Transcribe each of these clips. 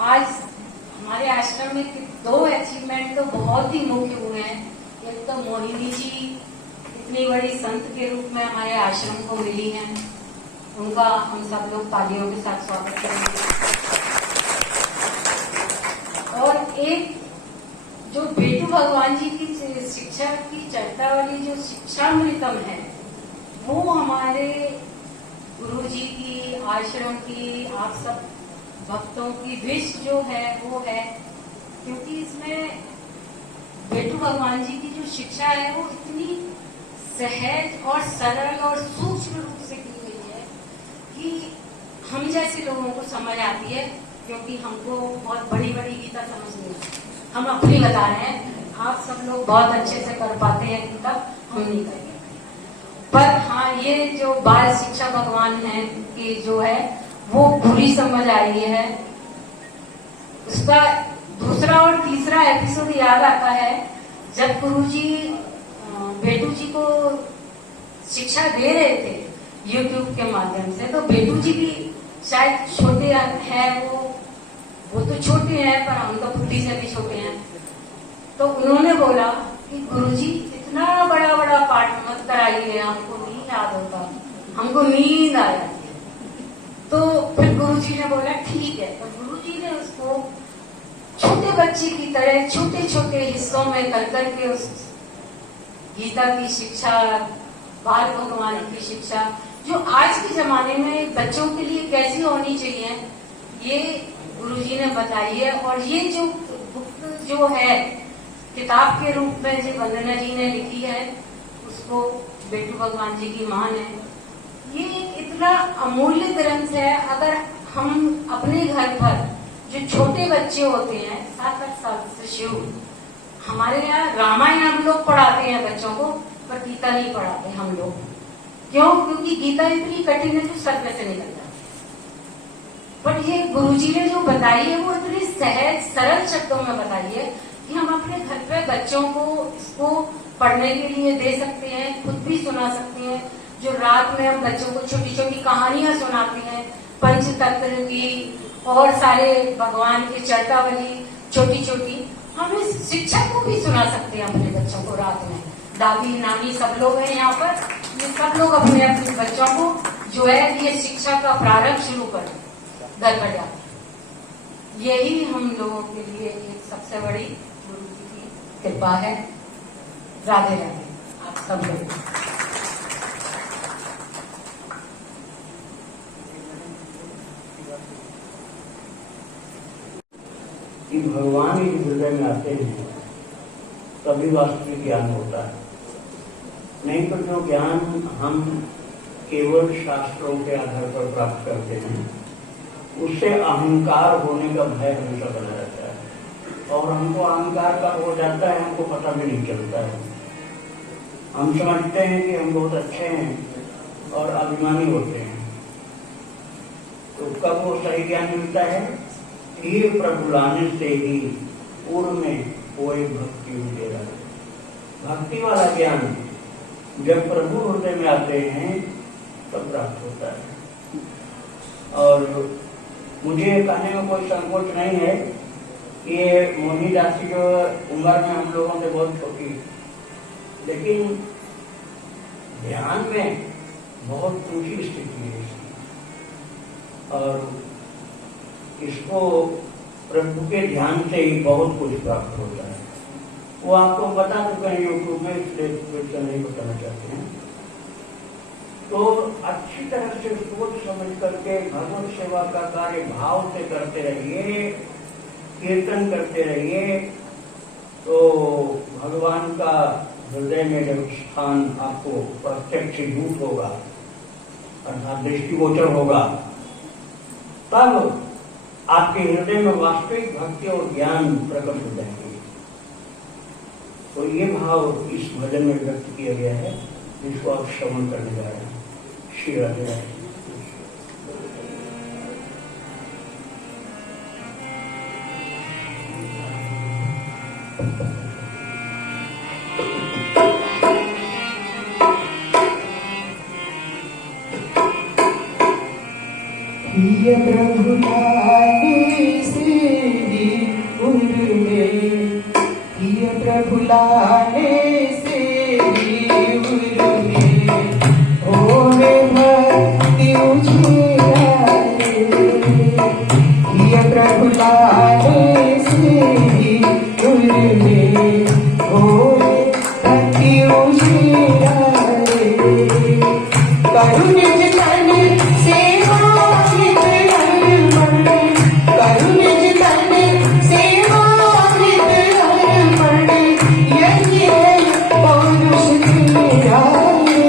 आज हमारे आश्रम में 2 अचीवमेंट तो बहुत ही मुख्य हुए हैं। एक तो मोहिनी जी इतनी बड़ी संत के रूप में हमारे आश्रम को मिली हैं, उनका हम सब लोग तालियों के साथ स्वागत करेंगे। और एक जो बेटू भगवान जी की शिक्षा की चर्चा वाली जो शिक्षामृतम है, वो हमारे गुरु जी की, आश्रम की, आप सब भक्तों की विश जो है वो है, क्योंकि इसमें बेटू भगवान जी की जो शिक्षा है वो इतनी सहज और सरल और सूक्ष्म रूप से की गई है कि हम जैसे लोगों को समझ आती है, क्योंकि हमको बहुत बड़ी बड़ी गीता समझ नहीं आती। हम अपनी बता रहे हैं, आप सब लोग बहुत अच्छे से कर पाते हैं गीता, हम नहीं करेंगे। पर हाँ, ये जो बाल शिक्षा भगवान है कि जो है वो पूरी समझ आई है। उसका दूसरा और तीसरा एपिसोड याद आता है जब गुरुजी बेटू जी को शिक्षा दे रहे थे YouTube के माध्यम से, तो बेटू जी भी शायद छोटे हैं, वो तो छोटे हैं पर हम तो बुद्धि से भी छोटे हैं। तो उन्होंने बोला कि गुरुजी इतना बड़ा बड़ा पाठ मत कराइए, हमको नहीं याद होता, हमको नींद आ जाती है। तो फिर गुरुजी ने बोला ठीक है। तो गुरुजी ने उसको छोटे बच्चे की तरह छोटे छोटे हिस्सों में कर करके उस गीता की शिक्षा, बाल भगवान की शिक्षा जो आज के जमाने में बच्चों के लिए कैसी होनी चाहिए, ये गुरुजी ने बताई है। और ये जो बुक जो है किताब के रूप में जो वंदना जी ने लिखी है, उसको बेटू भगवान जी की मां ने, ये इतना अमूल्य ग्रंथ है। अगर हम अपने घर पर जो छोटे बच्चे होते हैं 7-8 साल से शुरू, हमारे यहाँ रामायण हम लोग पढ़ाते हैं बच्चों को, पर गीता नहीं पढ़ाते हम लोग। क्यों? क्योंकि गीता इतनी कठिन है जो सर पे से निकल जाती है। पर ये गुरुजी ने जो बताई है वो इतनी सहज सरल शब्दों में बताई है कि हम अपने घर पे बच्चों को इसको पढ़ने के लिए दे सकते हैं, खुद भी सुना सकते हैं। जो रात में हम बच्चों को छोटी छोटी कहानियां सुनाते हैं, पंचतंत्र की और सारे भगवान की चर्चावली छोटी छोटी, हम इस शिक्षा को भी सुना सकते हैं अपने बच्चों को रात में। दादी नानी सब लोग हैं यहाँ पर, ये सब लोग अपने अपने बच्चों को जो है ये शिक्षा का प्रारंभ शुरू करें घर पर जाकर। यही हम लोगों के लिए एक सबसे बड़ी गुरु जी की कृपा है। राधे राधे आप सब लोग। कि भगवान ही हृदय में आते हैं तभी वास्तविक ज्ञान होता है। नहीं तो जो ज्ञान हम केवल शास्त्रों के आधार पर प्राप्त करते हैं, उससे अहंकार होने का भय हमेशा बना रहता है और हमको अहंकार का हो जाता है, हमको पता भी नहीं चलता है। हम समझते हैं कि हम बहुत अच्छे हैं और अभिमानी होते हैं। तो कब वो सही ज्ञान मिलता है? ये प्रभु लाने से ही पूर्व में कोई भक्ति दे रहा है। भक्ति वाला ज्ञान जब प्रभु हृदय में आते हैं तब प्राप्त होता है। और मुझे कहने में कोई संकोच नहीं है कि ये मोहिनी दासी जो उम्र में हम लोगों से बहुत छोटी, लेकिन ध्यान में बहुत ऊंची स्थिति है इसकी। और इसको प्रभु के ध्यान से ही बहुत कुछ प्राप्त होता है। वो आपको बता चुके हैं यूट्यूब में, इसलिए नहीं बताना चाहते हैं। तो अच्छी तरह से सोच समझ करके भगवत सेवा का कार्य भाव से करते रहिए, कीर्तन करते रहिए, तो भगवान का हृदय में जब स्थान आपको प्रत्यक्ष रूप होगा अर्थात दृष्टिगोचर होगा, तब आपके हृदय में वास्तविक भक्ति और ज्ञान प्रकट हो जाएंगे। तो ये भाव इस भजन में व्यक्त किया गया है, जिसको आप श्रवण करने जा रहे हैं। श्री राधे राधे। प्रभु लाने से प्रभु लाने से ही उर्मे होवे भक्ति उजियारे। ये प्रभु लाने से ही उर्मे होवे भक्ति उजियारे। करुण निज तन सेवा नित अर्पण, करुण निज तन सेवा नित अर्पण, यही है पौरुष तेरा रे।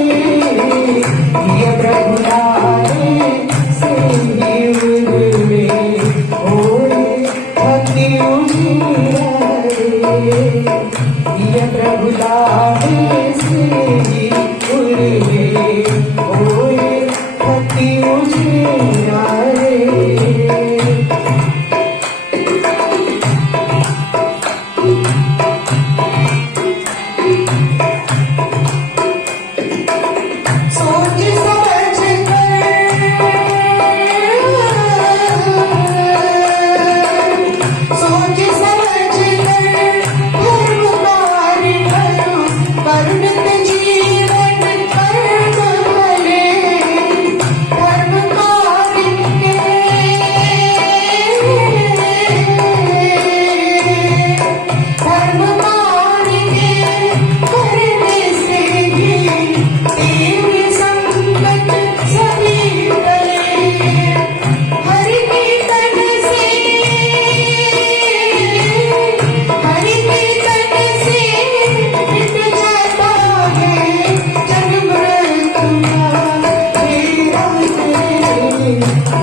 ये प्रभु लाने से ही उर्मे होए भक्ति उजियारे। ये प्रभु लाने से ही उर्मे होए भक्ति उजियारे। सोच समझ सोच समझ कर धर्म कार्य करो, करुणित जीवन कर्म भले। धर्म कार्य के धर्म कार्य के करने से ही तेरे संकट सभी टले। हरि कीर्तन से हरि कीर्तन से मिट जाता है जन्म मृत्यु का फेरा रे।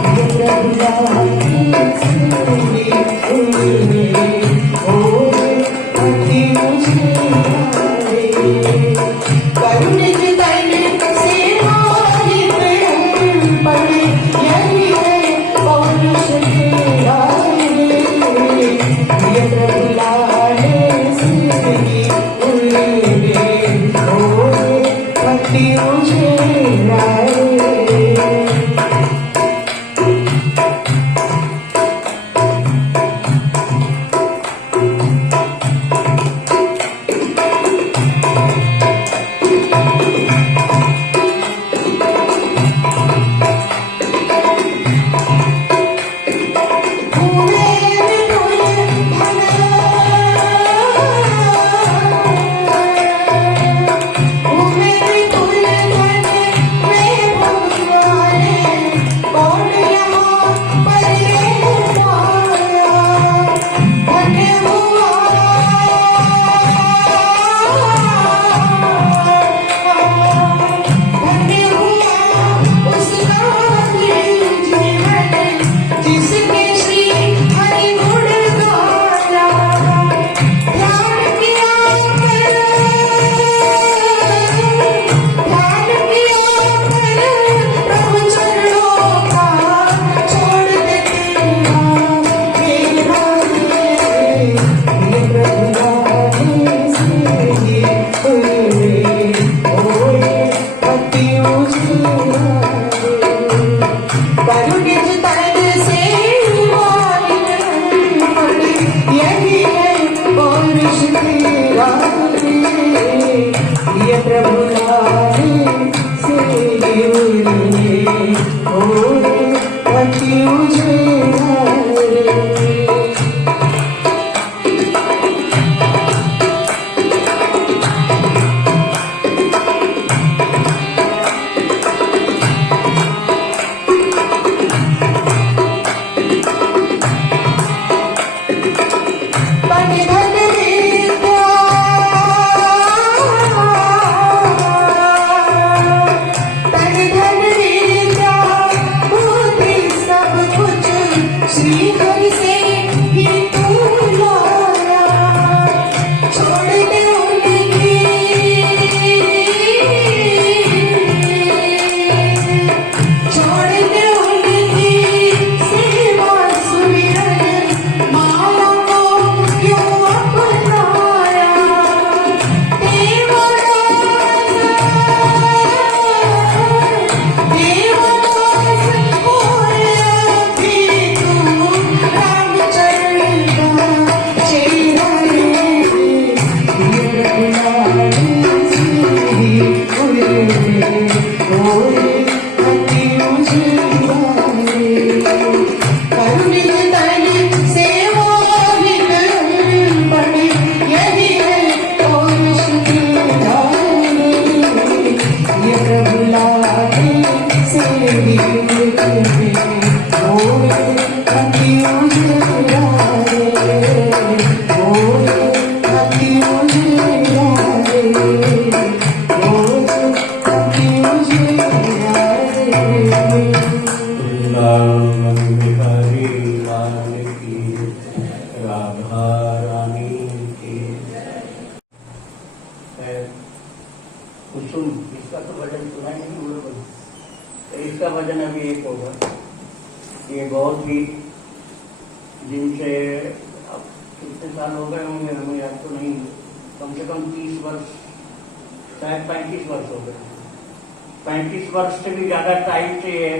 ये प्रभु लाने से ही उर्मे होए भक्ति उजियारे। करुण निज तन सेवा नित अर्पण, यही है पौरुष तेरा रे। ये प्रभु लाने से ही उर्मे होए भक्ति उजियारे। जिसके श्री हरि गुण गाया, ध्यान किया कर प्रभु चरणों का, छोड़ दे तेरा मेरा रे। ये प्रभु लाने से ही उर्मे होए भक्ति उजियारे। करुण निज तन सेवा नित अर्पण, यही है पौरुष तेरा रे। ये प्रभु लाने से ही उर्मे होए भक्ति उजियारे। धन विद्या तन धन विद्या बुद्धि सब कुछ श्री हरि से कुसुम, इसका तो भजन सुना ही नहीं हम लोगों ने। तो इसका भजन अभी एक होगा। ये बहुत ही जिनसे अब कितने साल हो गए होंगे हमें याद तो नहीं, कम से कम 30 वर्ष, शायद 35 वर्ष हो गए। 35 वर्ष से भी ज्यादा टाइम से ये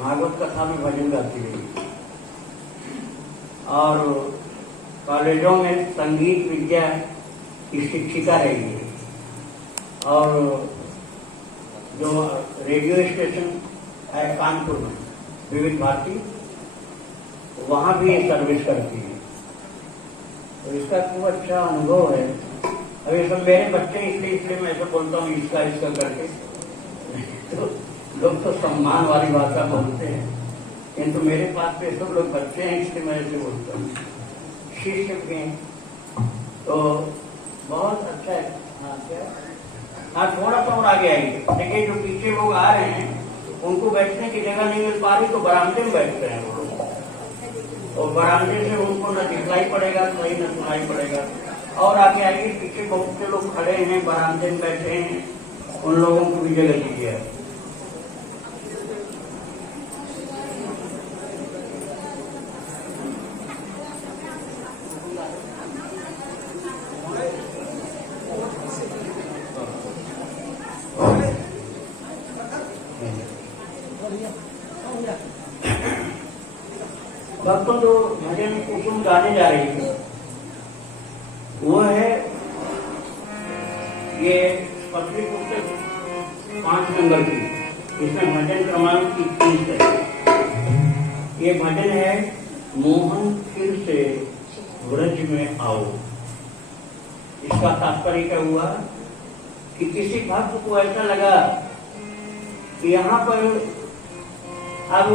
भागवत कथा में भजन गाती रही। और कॉलेजों में संगीत विद्या की शिक्षिका रही है। और जो रेडियो स्टेशन है कानपुर में, विविध भारती, वहां भी ये सर्विस करती है। तो इसका खूब अच्छा अनुभव है। अब ये सब मेरे बच्चे, इसलिए मैं ऐसा बोलता हूँ इसका करके। तो लोग तो सम्मान वाली भाषा बोलते हैं, किंतु मेरे पास पे सब लोग बच्चे हैं, इसलिए मैं ऐसे बोलता हूँ। शिष्य भी हैं, तो बहुत अच्छा है। हाँ क्या? हाँ, थोड़ा सा और आगे आइए। देखिए जो पीछे लोग आ रहे हैं उनको बैठने की जगह नहीं मिल पा रही, तो बरामदे में बैठते हैं वो लोग। और बरामदे से उनको न दिखलाई पड़ेगा, कहीं न सुनाई पड़ेगा। और आगे आइए, पीछे बहुत से लोग खड़े हैं, बरामदे में बैठे हैं, उन लोगों को भी जगह दीजिए। भक्तों, जो भजन कुसुम गाने जा रही है वो है ये पत्री पुस्तक 5 नंबर की। इसमें भजन क्रमांक 21 है। ये भजन है मोहन फिर से व्रज में आओ। इसका तात्पर्य क्या हुआ कि किसी भक्त को ऐसा लगा कि यहाँ पर अब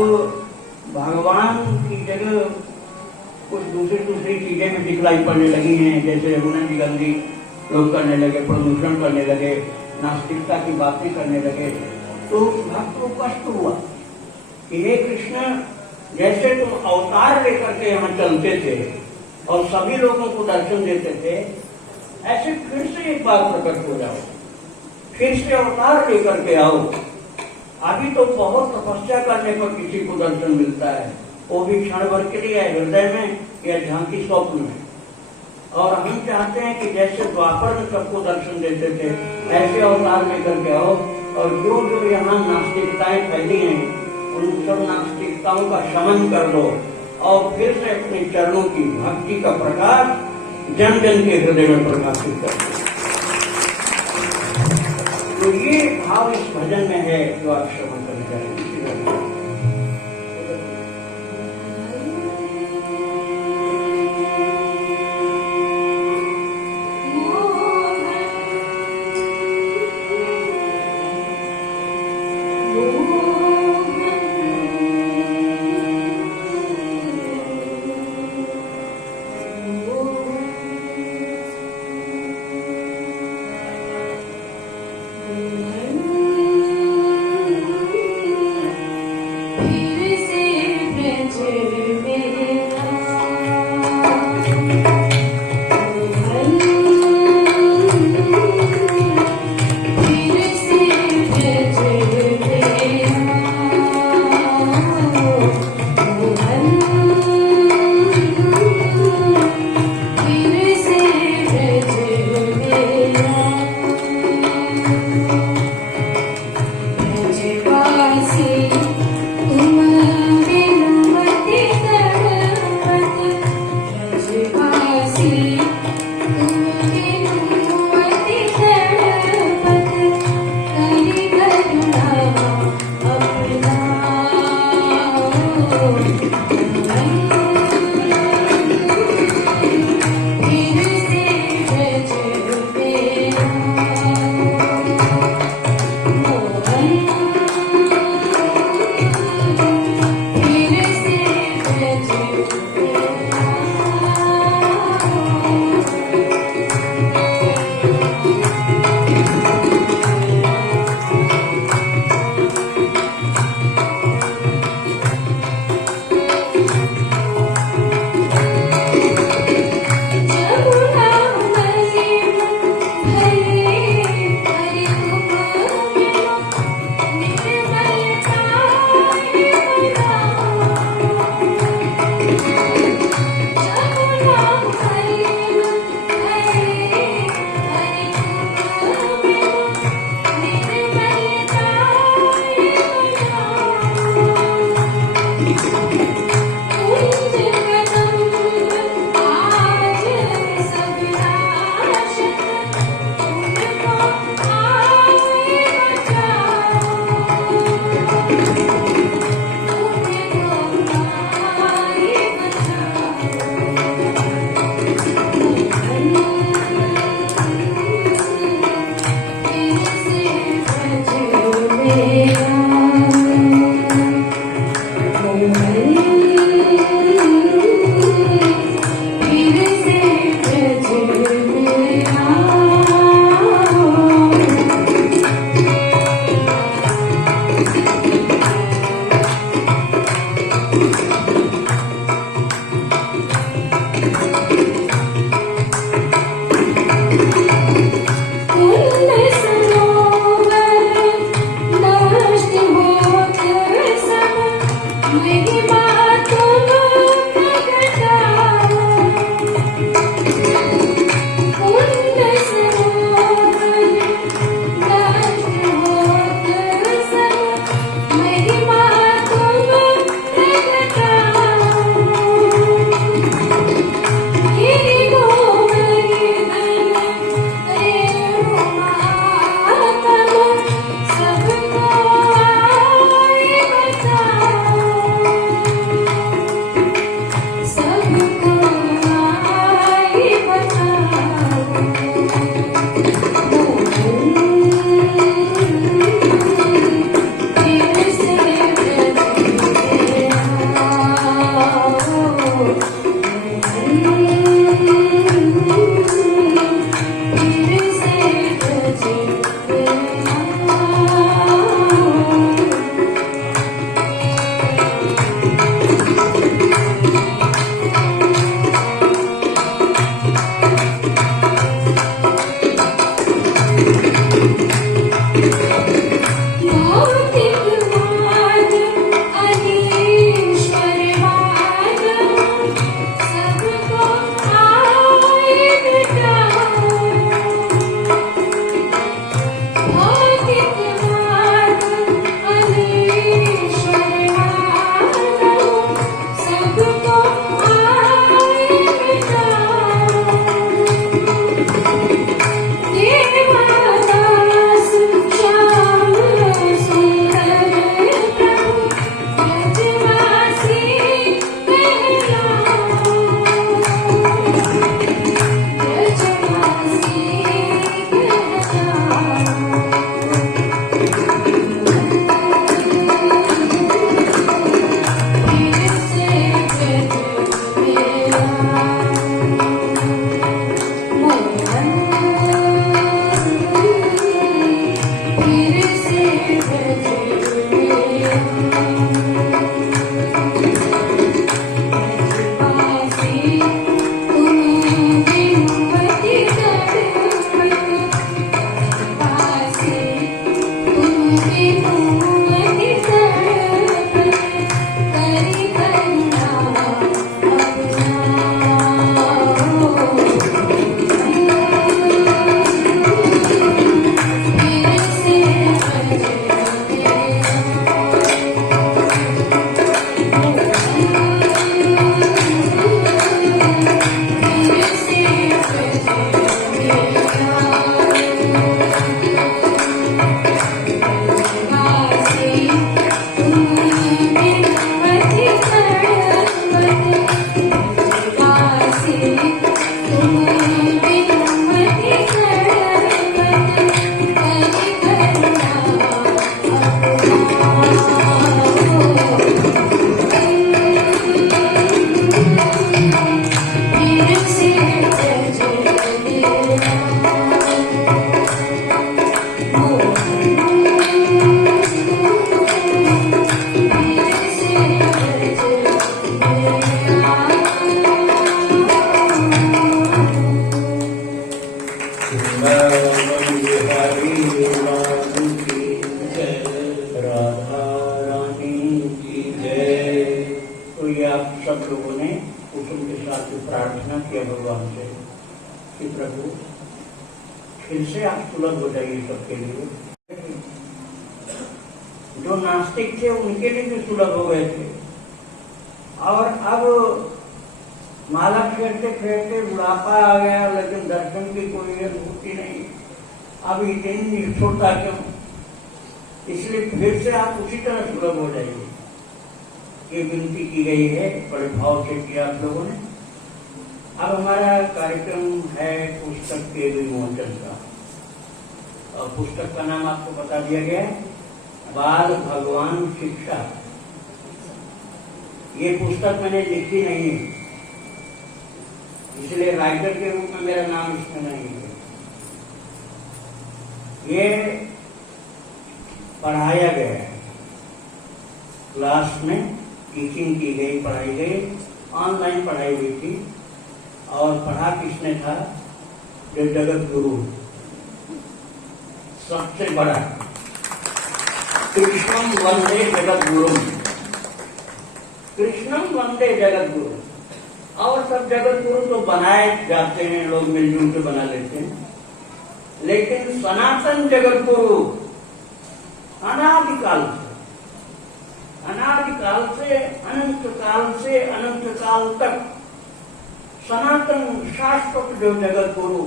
भगवान की जगह कुछ दूसरी चीजें भी दिखलाई पड़ने लगी हैं, जैसे उन्हें गंदी लोग करने लगे, प्रदूषण करने लगे, नास्तिकता की बातें करने लगे। तो भक्त को कष्ट हुआ कि हे कृष्ण, जैसे तुम अवतार लेकर के यहाँ चलते थे और सभी लोगों को दर्शन देते थे, ऐसे फिर से एक बार प्रकट हो जाओ, फिर से अवतार लेकर के आओ। अभी तो बहुत तपस्या करने पर किसी को दर्शन मिलता है, वो भी क्षण भर के लिए, हृदय में या झांकी स्वप्न में। और हम चाहते हैं कि जैसे द्वापर में सबको दर्शन देते थे, ऐसे अवतार लेकर के आओ। और जो जो यहाँ नास्तिकताएं फैली हैं, उन सब नास्तिकताओं का शमन कर दो और फिर से अपने चरणों की भक्ति का प्रकाश जन जन के हृदय में प्रकाशित कर दो। तो ये भाव इस भजन में है जो आप श्रवण कर जाएंगे। फिर से आप सुलभ हो जाइए सबके लिए। जो नास्तिक थे उनके लिए भी सुलभ हो गए थे, और अब माला फेरते फेरते बुढ़ापा आ गया, लेकिन दर्शन की कोई अनुभूति नहीं। अब इतनी निष्ठुरता क्यों? इसलिए फिर से आप उसी तरह सुलभ हो जाइए। ये विनती की गई है, बड़े भाव से किया आप लोगों ने। अब हमारा कार्यक्रम है पुस्तक के विमोचन का, और पुस्तक का नाम आपको बता दिया गया है, बाल भगवान शिक्षा। ये पुस्तक मैंने लिखी नहीं है, इसलिए राइटर के रूप में मेरा नाम इसमें नहीं है। ये पढ़ाया गया है, क्लास में टीचिंग की गई, पढ़ाई गई, ऑनलाइन पढ़ाई हुई थी। और पढ़ा किसने था? जो जगत गुरु, सबसे बड़ा, कृष्णम वंदे जगत गुरु, कृष्णम वंदे जगत गुरु। और सब जगत गुरु तो बनाए जाते हैं, लोग मिलजुल के बना लेते हैं, लेकिन सनातन जगत गुरु अनादिकाल से अनंत काल तक सनातन शाश्वत जो जगत गुरु,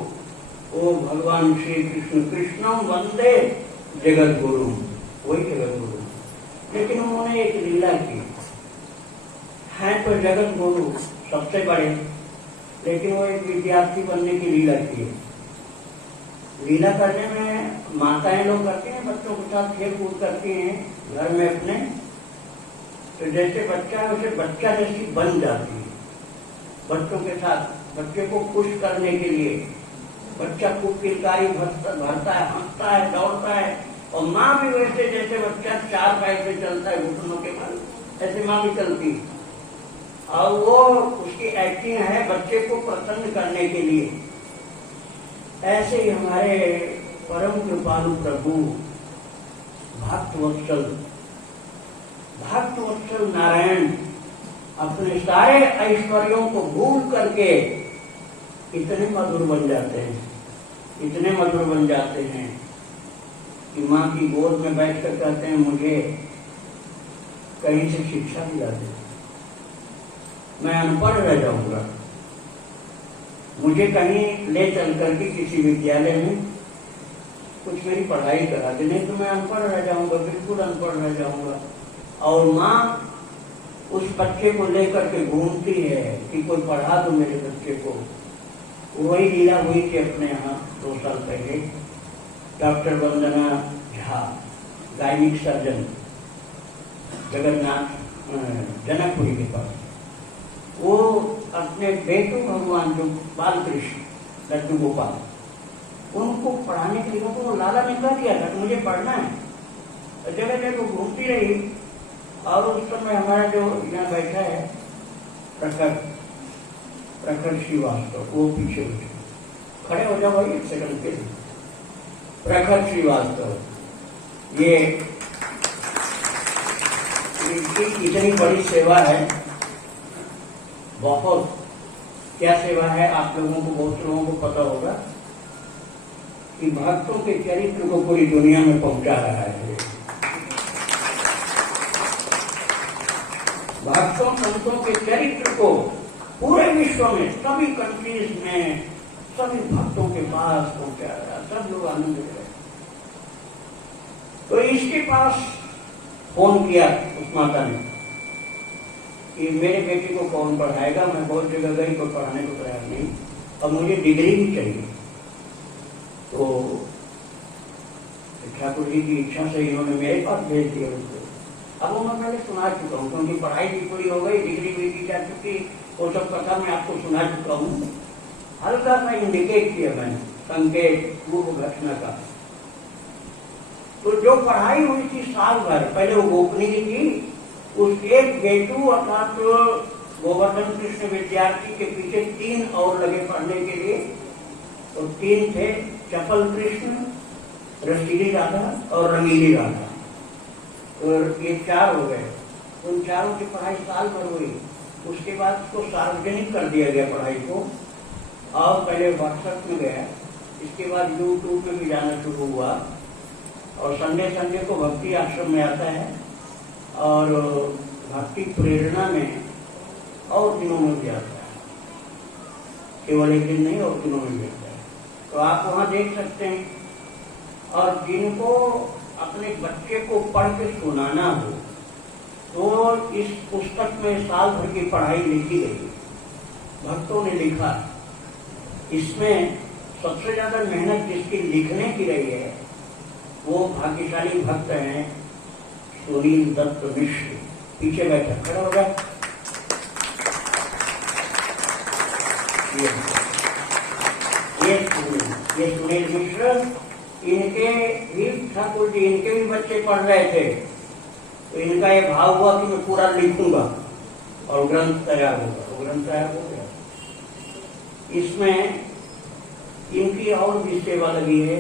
वो भगवान श्री कृष्ण, कृष्णम वंदे जगत गुरु, वही जगत गुरु। लेकिन उन्होंने एक लीला की है, तो जगत गुरु सबसे बड़े, लेकिन वो एक विद्यार्थी बनने की लीला की है। लीला करने में माताएं लोग करती हैं, बच्चों के साथ खेल कूद करती हैं घर में अपने, तो जैसे बच्चा वैसे बच्चा जैसी बन जाती है। बच्चों के साथ बच्चे को खुश करने के लिए बच्चा खूब किलकारी भरता है, हंसता है, दौड़ता है, और माँ भी वैसे जैसे बच्चा चार पैर से चलता है घुटनों के बल, ऐसे माँ भी चलती है। और वो उसकी एक्टिंग है बच्चे को प्रसन्न करने के लिए। ऐसे ही हमारे परम कृपालु प्रभु भक्तवत्सल नारायण अपने सारे ऐश्वर्यों को भूल करके इतने मधुर बन जाते हैं, इतने मधुर बन जाते हैं कि माँ की गोद में बैठकर कहते हैं, मुझे कहीं से शिक्षा दिला दे, मैं अनपढ़ रह जाऊंगा, मुझे कहीं ले चल करके किसी विद्यालय में कुछ मेरी पढ़ाई करा दे, नहीं तो मैं अनपढ़ रह जाऊंगा, बिल्कुल अनपढ़ रह जाऊंगा। और माँ उस बच्चे को लेकर के घूमती है कि कोई पढ़ा दो मेरे बच्चे को। वही लीला हुई थी अपने यहाँ 2 साल पहले। डॉक्टर वंदना झा, गायनिक सर्जन, जगन्नाथ जनकपुरी के पास, वो अपने बेटू भगवान जो बाल कृष्ण लड्डू गोपाल, उनको पढ़ाने के लिए वो लाला ने कह दिया था कि मुझे पढ़ना है। जगह जगह घूमती रही, और उस समय हमारा जो यहाँ बैठा है प्रखर श्रीवास्तव, वो पीछे उठे, खड़े हो जाओ भाई 1 सेकंड के लिए। प्रखर श्रीवास्तव, ये इतनी बड़ी सेवा है, बहुत क्या सेवा है, आप लोगों को, बहुत लोगों को पता होगा कि भक्तों के चरित्र को पूरी दुनिया में पहुंचा रहा है। भक्तों संतों के चरित्र को पूरे विश्व में, सभी कंट्रीज में, सभी भक्तों के पास पहुंचा रहा है, सब लोग आनंद ले रहे। तो इसके पास फोन किया उस माता ने कि मेरे बेटे को कौन पढ़ाएगा, मैं बहुत जगह गई, कोई पढ़ाने को तैयार नहीं, और मुझे डिग्री भी चाहिए। तो ठाकुर जी की इच्छा से इन्होंने मेरे पास भेज दिया उसको। अब वो मैं पहले सुना चुका हूँ, क्योंकि पढ़ाई भी पूरी हो गई, डिग्री भी दी जा चुकी, वो सब कथा मैं आपको सुना चुका हूँ। हल्का सा इंडिकेट किया मैंने, संकेत पूर्व घटना का। तो जो पढ़ाई हुई थी साल भर, पहले वो गोपनीय थी, उस एक बेटू अर्थात गोवर्धन कृष्ण विद्यार्थी के पीछे 3 और लगे पढ़ने के लिए। तो 3 थे, चपल कृष्ण, रसीली राधा और रंगीली राधा, और ये 4 हो गए। उन चारों की पढ़ाई साल भर हुई। उसके बाद उसको सार्वजनिक कर दिया गया पढ़ाई को, और पहले व्हाट्सएप में गया इसके बाद यूट्यूब पे भी जाना शुरू हुआ और संडे संडे को भक्ति आश्रम में आता है और भक्ति प्रेरणा में और दिनों में भी आता है, केवल एक दिन नहीं और दिनों में भी आता है। तो आप वहाँ देख सकते हैं। और जिनको अपने बच्चे को पढ़ के सुनाना हो तो इस पुस्तक में साल भर की पढ़ाई लिखी गई, भक्तों ने लिखा। इसमें सबसे ज्यादा मेहनत जिसकी लिखने की रही है वो भाग्यशाली भक्त हैं सुनील दत्त मिश्र। पीछे बैठा, खड़ा हो गया। ये सुनील मिश्र, इनके भी ठाकुर जी, इनके भी बच्चे पढ़ रहे थे तो इनका ये भाव हुआ कि मैं पूरा लिखूंगा और ग्रंथ तैयार होगा। वो ग्रंथ तैयार हो गया। इसमें इनकी और भी सेवा लगी है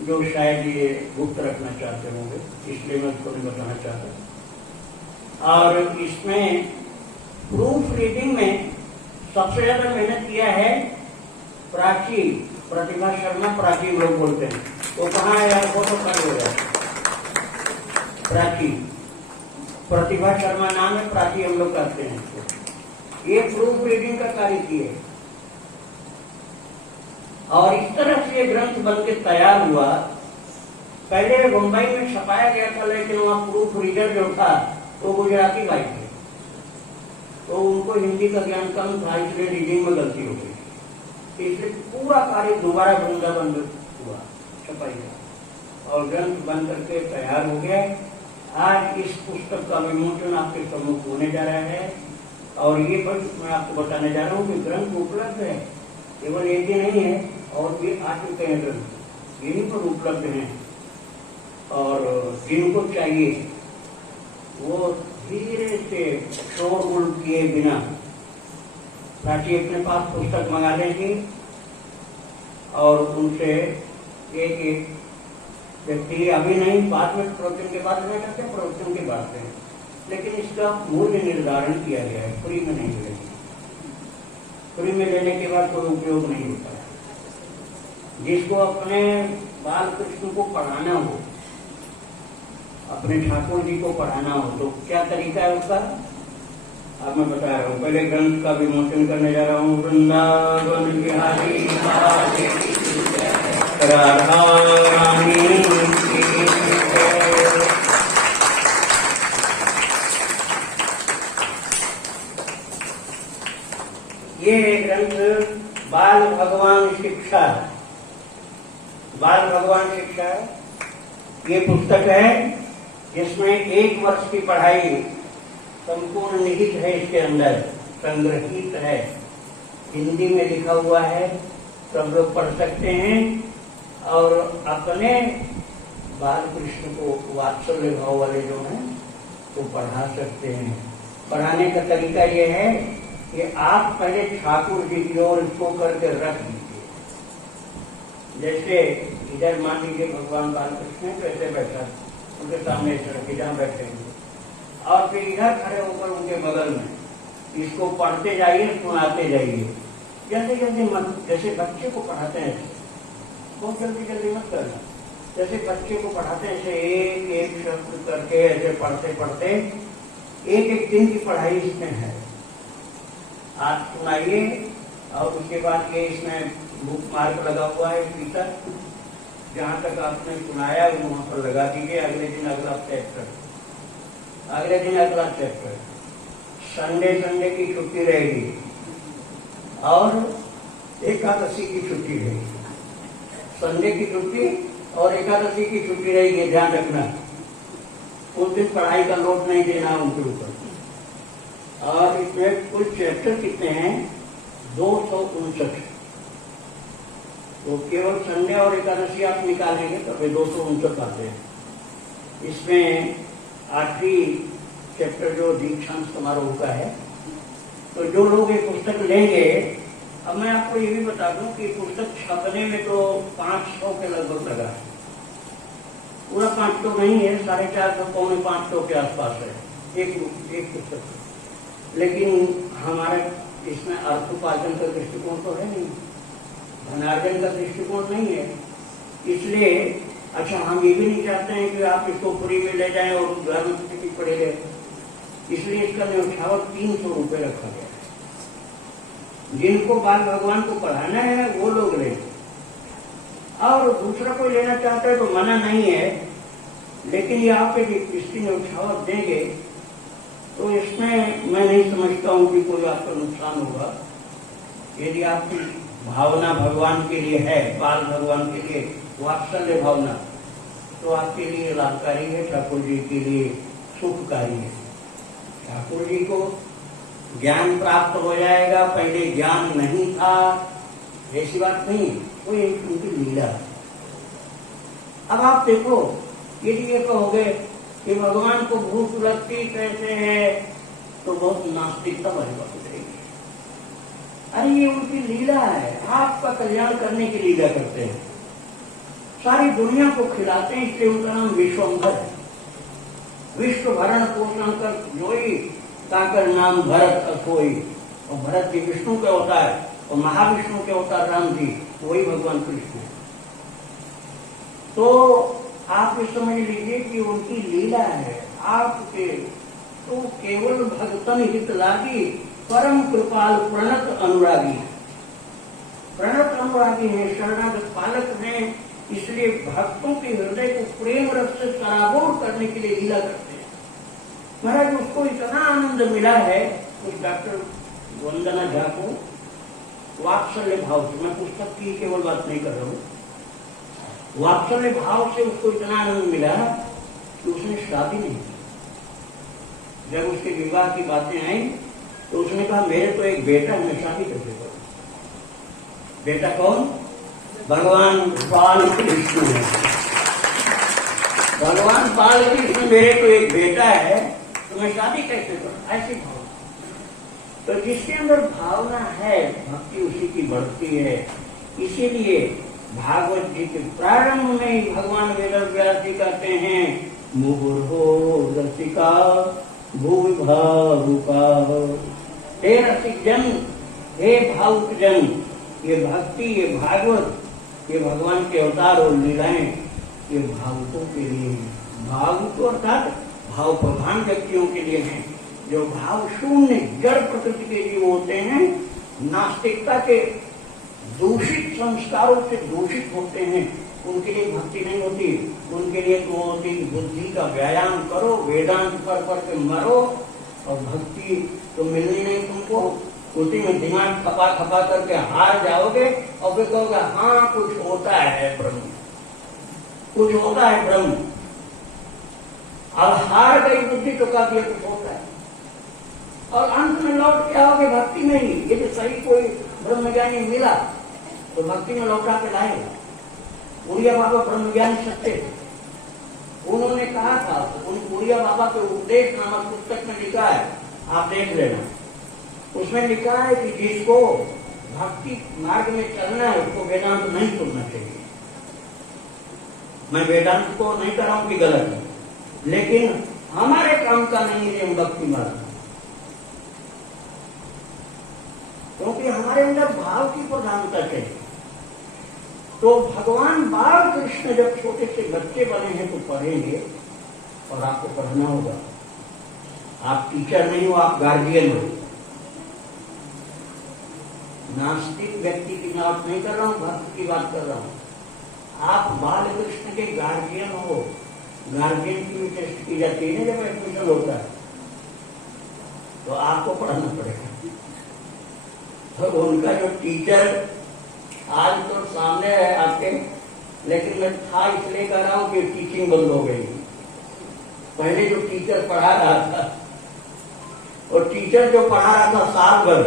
जो शायद ये गुप्त रखना चाहते होंगे, इसलिए मैं उसको नहीं बताना चाहता। और इसमें प्रूफ रीडिंग में सबसे ज्यादा मेहनत किया है प्राची, प्रतिभा शर्मा, प्राची लोग बोलते हैं। वो कहाँ है यार, वो तो खड़े हो जाए। प्राची, प्रतिभा शर्मा नाम है, प्राची हम लोग कहते हैं इसको। ये प्रूफ रीडिंग का कार्य किए और इस तरह से ये ग्रंथ बन के तैयार हुआ। पहले मुंबई में छपाया गया था लेकिन वहाँ प्रूफ रीडर जो था वो गुजराती भाई थे, तो उनको हिंदी का ज्ञान कम था, इसलिए रीडिंग में गलती हो गई। इसलिए पूरा कार्य दोबारा वृंदावन हुआ, छपाई का, और ग्रंथ बन करके तैयार हो गया। आज इस पुस्तक का विमोचन आपके सम्मुख होने जा रहा है और ये बस मैं आपको बताने जा रहा हूँ कि ग्रंथ उपलब्ध है, केवल एक ही नहीं है और भी आ चुके हैं ग्रंथ, यहीं पर उपलब्ध हैं। और जिनको चाहिए वो धीरे से शोरगुल किए बिना प्राची अपने पास पुस्तक मंगा लेंगे और उनसे एक एक व्यक्ति, अभी नहीं, बाद में प्रवचन के बाद में करते, प्रवचन के बाद में, लेकिन इसका मूल्य निर्धारण किया गया है, फ्री में नहीं मिलेगी। फ्री में लेने के बाद कोई उपयोग नहीं होता है। जिसको अपने बाल कृष्ण को पढ़ाना हो, अपने ठाकुर जी को पढ़ाना हो तो क्या तरीका है उसका, अब मैं बता रहा हूँ। पहले ग्रंथ का विमोचन करने जा रहा हूँ। वृंदावन बिहारी राधा रानी ये ग्रंथ बाल भगवान शिक्षा, बाल भगवान शिक्षा ये पुस्तक है जिसमें 1 वर्ष की पढ़ाई संपूर्ण निहित है, इसके अंदर संग्रहित है, हिंदी में लिखा हुआ है, सब लोग पढ़ सकते हैं और अपने बाल कृष्ण को वात्सल्य भाव वाले जो हैं वो पढ़ा सकते हैं। पढ़ाने का तरीका ये है कि आप पहले ठाकुर जी की ओर इसको करके रख दीजिए। जैसे इधर मान लीजिए भगवान बाल कृष्ण कैसे बैठा, उनके सामने ऐसे रखिए जहाँ बैठेंगे, और फिर इधर खड़े होकर उनके बगल में इसको पढ़ते जाइए, सुनाते जाइए। जल्दी जल्दी मत, जैसे बच्चे को पढ़ाते हैं बहुत जल्दी जल्दी मत करना, जैसे बच्चे को पढ़ाते हैं ऐसे एक एक शब्द करके ऐसे पढ़ते पढ़ते एक एक दिन की पढ़ाई इसमें है। आज सुनाइए और उसके बाद ये इसमें बुक मार्क लगा हुआ है भीतर, जहाँ तक आपने सुनाया वहाँ पर लगा दीजिए। अगले दिन अगला चैप्टर, अगले दिन अगला चैप्टर। संडे संडे की छुट्टी रहेगी और एकादशी की छुट्टी रहेगी। संडे की छुट्टी और एकादशी की छुट्टी रहेगी, ध्यान रखना। उस दिन पढ़ाई का लोड नहीं देना उनके ऊपर। और इसमें कुल चैप्टर कितने हैं, 259। तो केवल संडे और एकादशी आप निकालेंगे तो फिर 259 आते हैं। इसमें 8वीं चैप्टर जो दीक्षांत समारोह का है, तो जो लोग ये पुस्तक लेंगे, अब मैं आपको ये भी बता दूं कि पुस्तक छपने में तो 500 के लगभग लगा है, पूरा 500 नहीं है, 450 पौने 500 के आसपास है एक पुस्तक। लेकिन हमारे इसमें अर्थोपार्जन का दृष्टिकोण तो है नहीं, धनार्जन का दृष्टिकोण नहीं है। इसलिए अच्छा हम ये भी नहीं चाहते हैं कि आप इसको फ्री में ले जाएं और घर में टिकट पड़े रहे, इसलिए इसका न्यौछावर 300 रुपये रखा गया है। जिनको बाल भगवान को पढ़ाना है वो लोग लें, और दूसरा कोई लेना चाहता है तो मना नहीं है, लेकिन ये आप इसकी न्यौछावर देंगे तो इसमें मैं नहीं समझता हूँ कि कोई आपका नुकसान होगा। यदि आपकी भावना भगवान के लिए है, बाल भगवान के लिए वात्सल्य भावना, तो आपके लिए लाभकारी है, ठाकुर जी के लिए सुखकारी है। ठाकुर जी को ज्ञान प्राप्त हो जाएगा, पहले ज्ञान नहीं था ऐसी बात नहीं, वो एक उनकी लीला। अब आप देखो, यदि ये कहोगे कि भगवान को भूख लगती कैसे है, तो बहुत नास्तिकता वाली बात करेगी। अरे ये उनकी लीला है, आपका कल्याण करने की लीला करते हैं, सारी दुनिया को खिलाते हैं, इसलिए उनका नाम विश्वंभर है। विश्व भरण पोषण कर जोई, ताकर नाम भरत असोई। और भरत जी विष्णु के अवतार और महाविष्णु के अवतार राम जी, वही भगवान कृष्ण है। तो आप ये समझ लीजिए कि उनकी लीला है आपके, तो केवल भगतन हित लागी, परम कृपाल प्रणत अनुरागी। प्रणत अनुरागी है, शरणागत पालक है, इसलिए भक्तों के हृदय को प्रेम रस से सराबोर करने के लिए लीला करते हैं। महाराज उसको इतना आनंद मिला है, उस डॉक्टर वंदना झा को वात्सल्य भाव से, मैं पुस्तक की केवल बात नहीं कर रहा हूँ, वात्सल्य भाव से उसको इतना आनंद मिला कि उसने शादी नहीं की। जब उसके विवाह की बातें आई तो उसने कहा मेरे तो एक बेटा है, मैं शादी कैसे करूं? बेटा कौन? भगवान बाल कृष्ण है। भगवान बाल कृष्ण मेरे तो एक बेटा है, तो मैं शादी कैसे करूं? ऐसी भावना। तो जिसके अंदर भावना है, भक्ति उसी की बढ़ती है। इसीलिए भागवत जी के प्रारंभ में ही भगवान वेद व्यास जी कहते हैं, मुहुर्हो रसिका भूमि भावुका। हे रसिक जन, हे भावुक जन, ये भक्ति, ये भागवत, ये भगवान के अवतार और लीलाएं, ये भावुकों के लिए, भावुक अर्थात भाव प्रधान व्यक्तियों के लिए हैं, जो भाव शून्य जड़ प्रकृति के जीव होते हैं, नास्तिकता के दूषित संस्कारों से दूषित होते हैं, उनके लिए भक्ति नहीं होती। उनके लिए तो होती बुद्धि का व्यायाम करो, वेदांत पढ़ पढ़ के मरो, और भक्ति तो मिलनी नहीं तुमको। उसी में दिमाग खपा खपा करके हार जाओगे और फिर कहोगे हाँ कुछ होता है ब्रह्म, कुछ होता है ब्रह्म। अब हार गई बुद्धि तो का दिया कुछ होता है, और अंत में लौट के आओगे भक्ति में ही। यदि सही कोई ब्रह्मज्ञानी मिला तो भक्ति में लौटा के लाएगा। उड़िया बाबा ब्रह्मज्ञानी सत्य थे, उन्होंने कहा था, उड़िया बाबा के उपदेश नामक पुस्तक में लिखा है, आप देख लेना। उसमें लिखा है कि जिसको भक्ति मार्ग में चलना है उसको वेदांत नहीं सुनना चाहिए। मैं वेदांत को नहीं कर रहा हूं कि गलत है, लेकिन हमारे काम का नहीं है भक्ति मार्ग, क्योंकि हमारे अंदर भाव की प्रधानता चाहिए। तो भगवान बाल कृष्ण जब छोटे से बच्चे बने हैं तो पढ़ेंगे, और आपको पढ़ना होगा। आप टीचर नहीं हो, आप गार्जियन हो। नास्तिक व्यक्ति की बात नहीं कर रहा हूं, भक्त की बात कर रहा हूं। आप बाल कृष्ण के गार्जियन हो। गार्जियन की भी टेस्ट की जाती है जब एडमिशन होता है, तो आपको पढ़ना पड़ेगा। तो उनका जो टीचर आज तो सामने है आपके, लेकिन मैं था इसलिए कर रहा हूं कि टीचिंग बंद हो गई। पहले जो टीचर पढ़ा रहा था, और टीचर जो पढ़ा रहा था साल भर,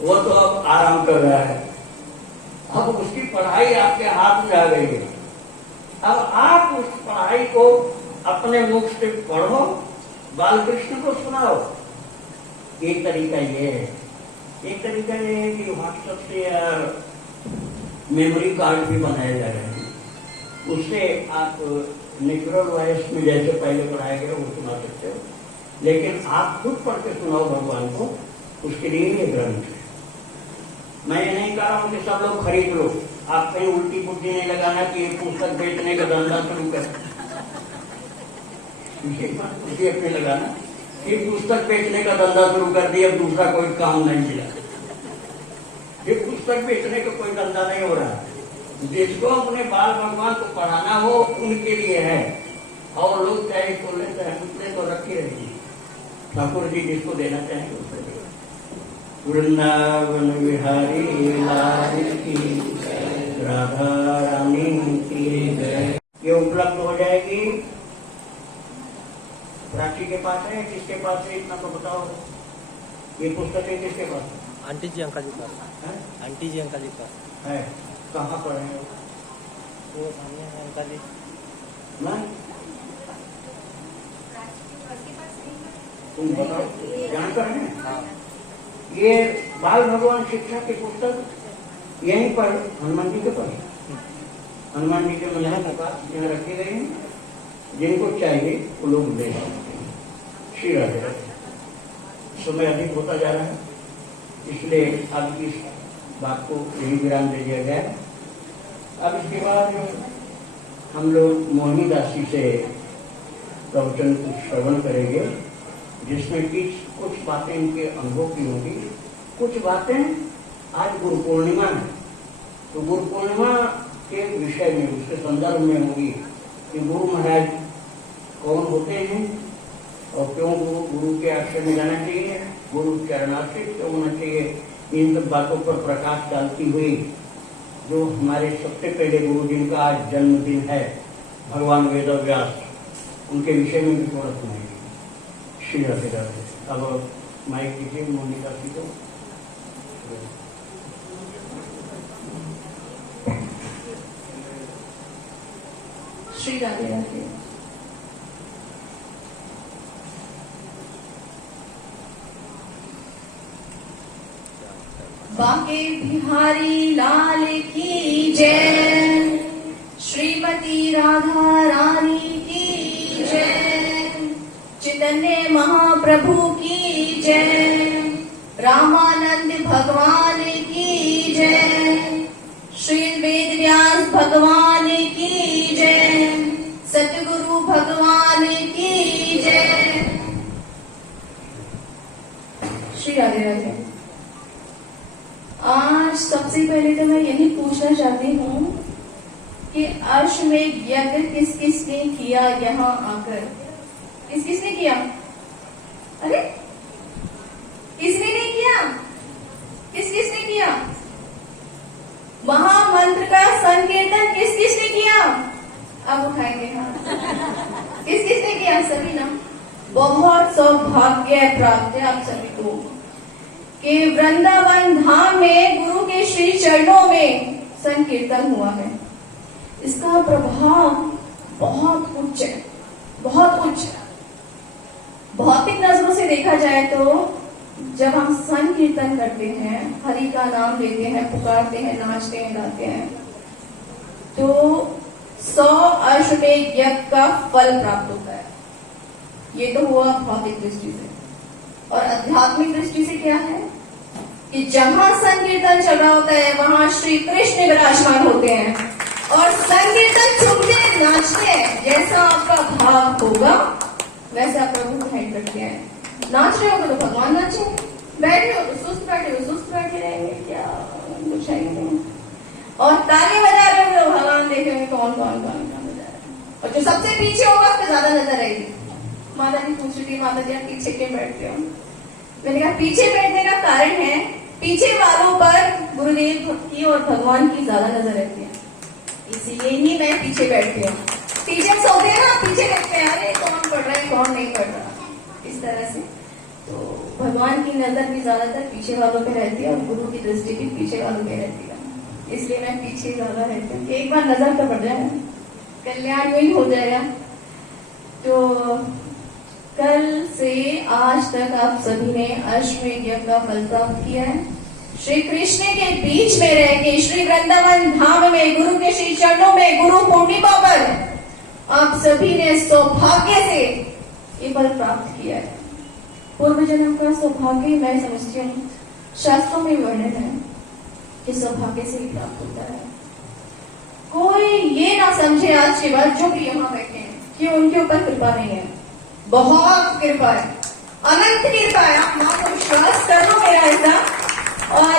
वो तो अब आराम कर रहा है। अब उसकी पढ़ाई आपके हाथ में आ गई है। अब आप उस पढ़ाई को अपने मुख से पढ़ो, बाल कृष्ण को सुनाओ। एक तरीका ये है, एक तरीका ये है कि व्हाट्सएप से मेमोरी कार्ड भी बनाए जा रहे हैं, उससे आप नेचुरल वॉइस में जैसे पहले पढ़ाया गया वो सुना सकते हो, लेकिन आप खुद पढ़ के सुनाओ भगवान को, उसके लिए ये ग्रंथ है। मैं ये नहीं कह रहा हूँ कि सब लोग खरीद लो। आप कहीं उल्टी पुल्टी नहीं लगाना कि एक पुस्तक बेचने का धंधा शुरू कर, उसी अपने लगाना कि पुस्तक बेचने का धंधा शुरू कर दिया, दूसरा कोई काम नहीं मिला। ये पुस्तक बेचने का कोई धंधा नहीं हो रहा। जिसको अपने बाल भगवान को पढ़ाना हो उनके लिए है, और लोग चाहे तो लेते हैं, उसने तो रखी रहेगी। ठाकुर जी जिसको देना चाहेंगे उसको देगा। वृंदावन बिहारी लाल की जय, राधा रानी की जय। ये उपलब्ध हो जाएगी। प्राची के पास है, किसके पास है इतना तो बताओ। ये पुस्तकें किसके पास है? आंटी जी अंकल जी पास, आंटी जी अंकल जी पास है। कहाँ पर है वो सामने है अंकल जी। ना तुम बताओ, जानकर है। हाँ ये बाल भगवान शिक्षा की पुस्तक यहीं पर हनुमान जी के पास, हनुमान जी के मंदिर के पास यहाँ रखी गई है। जिनको चाहिए वो लोग ले सकते हैं। श्री राधे राधे। समय अधिक होता जा रहा है, इसलिए अब इस बात को यही विराम दे दिया गया। अब इसके बाद हम लोग मोहिनी दासी से प्रवचन कुछ श्रवण करेंगे, जिसमें कि कुछ बातें इनके अनुभव की होगी। कुछ बातें आज गुरु पूर्णिमा है, तो गुरु पूर्णिमा के विषय में, उसके संदर्भ में होगी कि गुरु महाराज कौन होते हैं और क्यों गुरु के आश्रय में जाना चाहिए, गुरु चरणाश्रित क्यों होना चाहिए। इन सब बातों पर प्रकाश डालती हुई जो हमारे सबसे पहले गुरु जिनका आज जन्मदिन है, भगवान वेदव्यास, उनके विषय में भी थोड़ा सुनेंगे। श्री राधे राधे। अब माइक कीजिए मोनिका जी को। श्री राधे राधे। बांके बिहारी लाल की जय, श्रीमती राधा रानी की जय, चैतन्य महाप्रभु की जय, रामानंद भगवान की जय, श्री वेद व्यास भगवान की जय, सतगुरु भगवान की जय। श्री राधे राधे। आज सबसे पहले तो मैं यही पूछना चाहती हूँ कि अश्वमेध यज्ञ किस किसने किया यहाँ आकर? किस किसने किया? अरे किसने नहीं किया? किस किसने किया? महामंत्र का संकीर्तन किस किसने किया? अब उठाएंगे हाँ। किस किसने किया? सभी ना। बहुत सौभाग्य प्राप्त है आप सभी को कि वृंदावन धाम में गुरु के श्री चरणों में संकीर्तन हुआ है। इसका प्रभाव बहुत उच्च है, बहुत उच्च है। भौतिक नजरों से देखा जाए तो जब हम संकीर्तन करते हैं, हरि का नाम लेते हैं, पुकारते हैं, नाचते हैं, गाते हैं, तो 100 अश्वमेध यज्ञ का फल प्राप्त होता है। ये तो हुआ भौतिक दृष्टि से। और आध्यात्मिक दृष्टि से क्या है कि जहां संकीर्तन चल रहा होता है वहां श्री कृष्ण विराजमान होते हैं और संकीर्तन सुनते हैं, नाचते हैं। जैसा आपका भाव होगा वैसा प्रभु भेंट करते हैं। नाच रहे हो तो भगवान नाचे, बैठ रहे हो तो सुस्त बैठे हो, सुस्त बैठे रहेंगे, क्या कुछ है नहीं। और ताली बजा रहे हो तो भगवान देखेंगे कौन कौन कौन कौन बजा रहे हैं। और जो सबसे पीछे होगा उसको ज्यादा नजर आएगी। माता जी पूछ रही थी, माता जी आप पीछे क्यों बैठते हो? मैंने कहा पीछे बैठने का कारण है पीछे वालों पर गुरुदेव की और भगवान की ज्यादा नजर रहती है, इसीलिए ही मैं पीछे बैठती हूँ। पीछे सोते हैं ना, पीछे बैठते हैं, अरे कौन पढ़ रहा है कौन नहीं पढ़ रहा, इस तरह से। तो भगवान की नजर भी ज्यादातर पीछे वालों पे रहती है और गुरु की दृष्टि भी पीछे वालों पे रहती है, इसलिए मैं पीछे ज्यादा रहती हूँ। एक बार नजर तो पड़ जाए, कल्याण में हो जाएगा। तो कल से आज तक आप सभी ने अश्वमेध यज्ञ का फल प्राप्त किया है। श्री कृष्ण के बीच में रह के श्री वृंदावन धाम में गुरु के श्री चरणों में गुरु पूर्णिमा पर आप सभी ने सौभाग्य से ये फल प्राप्त किया है। पूर्व जन्म का सौभाग्य मैं समझती हूँ शास्त्रों में वर्णन है कि सौभाग्य से ही प्राप्त होता है। कोई ये ना समझे आज के बाद जो भी यहाँ बैठे हैं कि उनके ऊपर कृपा नहीं है। बहुत कृपा है, अनंत कृपा है। आप माँ को विश्वास कर लो मेरा ऐसा। और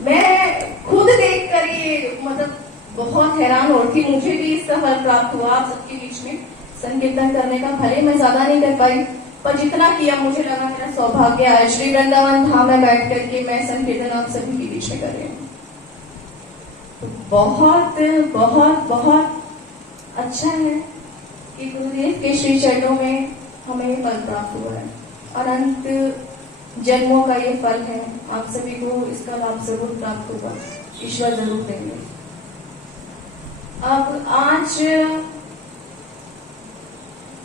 मैं खुद देख कर ये मतलब बहुत हैरान होती, मुझे भी इसका फल प्राप्त हुआ आप सबके बीच में संकीर्तन करने का। भले मैं ज्यादा नहीं कर पाई, पर जितना किया मुझे लगा मेरा सौभाग्य है श्री वृंदावन धाम में बैठ करके मैं संकीर्तन आप सभी के बीच में कर रही हूँ। तो बहुत बहुत बहुत अच्छा है कि गुरुदेव के श्री चरणों में हमें फल प्राप्त हुआ है। अनंत जन्मों का ये फल है, आप सभी को इसका लाभ जरूर प्राप्त होगा, ईश्वर जरूर देंगे। अब आज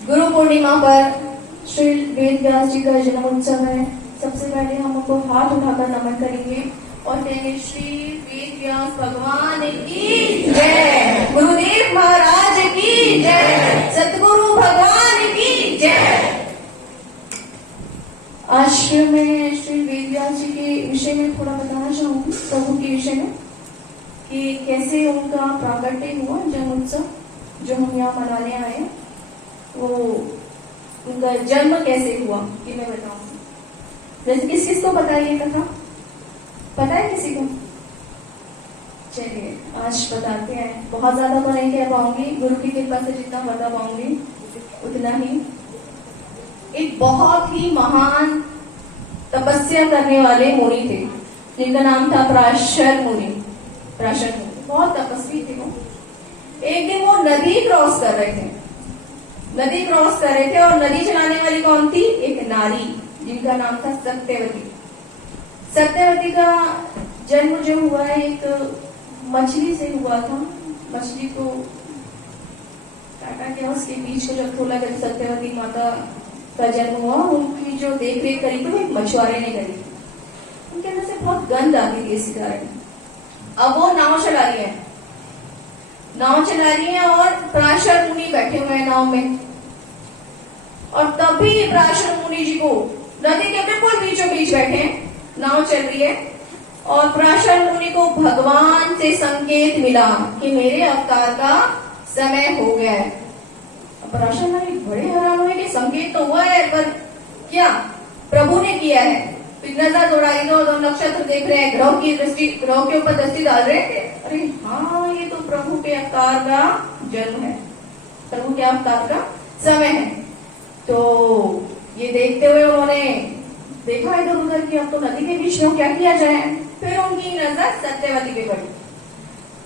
गुरु पूर्णिमा पर श्री वेद व्यास जी का जन्म उत्सव है। सबसे पहले हम उनको हाथ उठाकर नमन करेंगे और कहेंगे श्री वेद व्यास भगवान की जय, गुरुदेव महाराज की जय, सतगुरु भगवान की जय। आज मैं श्री वेद व्यास जी के विषय में थोड़ा बताना चाहूंगी, प्रभु के विषय में, कि कैसे उनका प्राकट्य हुआ जन्म उत्सव जो हम यहाँ मनाने आए, वो उनका जन्म कैसे हुआ ये मैं बताऊंगी। वैसे किस किस को पता है ये कथा? पता है किसी को? चलिए आज बताते हैं। बहुत ज्यादा तो नहीं कह पाऊंगी, गुरु की कृपा से जितना बता पाऊंगी उतना ही। एक बहुत ही महान तपस्या करने वाले मुनि थे जिनका नाम था पराशर मुनि। पराशर मुनि बहुत तपस्वी थे वो। एक दिन वो नदी क्रॉस कर रहे थे, नदी क्रॉस कर रहे थे और नदी चलाने वाली कौन थी? एक नारी जिनका नाम था सत्यवती। सत्यवती का जन्म जो हुआ है एक मछली से हुआ था। मछली को काटा गया, उसके बीच को जब खोला गया सत्यवती माता का जन्म हुआ। उनकी जो देख रेख करी तो एक मछुआरे ने करी, उनके अंदर से बहुत गंध आती थी इसी कारण। अब वो नाव चला रही है, नाव चला रही है और पराशर मुनि बैठे हुए हैं नाव में। और तभी पराशर मुनि जी को नदी के बिल्कुल बीचों बीच बैठे हैं, नाव चल रही है और पराशर मुनि को भगवान से संकेत मिला कि मेरे अवतार का समय हो गया है। पराशर मुनि बड़े हैरान हुए कि संकेत तो हुआ है पर क्या प्रभु ने किया है। फिर नजर दौड़ाई तो नक्षत्र देख रहे हैं, ग्रह के ऊपर दृष्टि डाल रहे थे। अरे हाँ, ये तो प्रभु के अवतार का जन्म है, प्रभु के अवतार का समय है। तो ये देखते हुए उन्होंने देखा इधर उधर कि अब तो नदी के बीच में क्या किया जाए। फिर उनकी नजर सत्यवती पे पड़ी।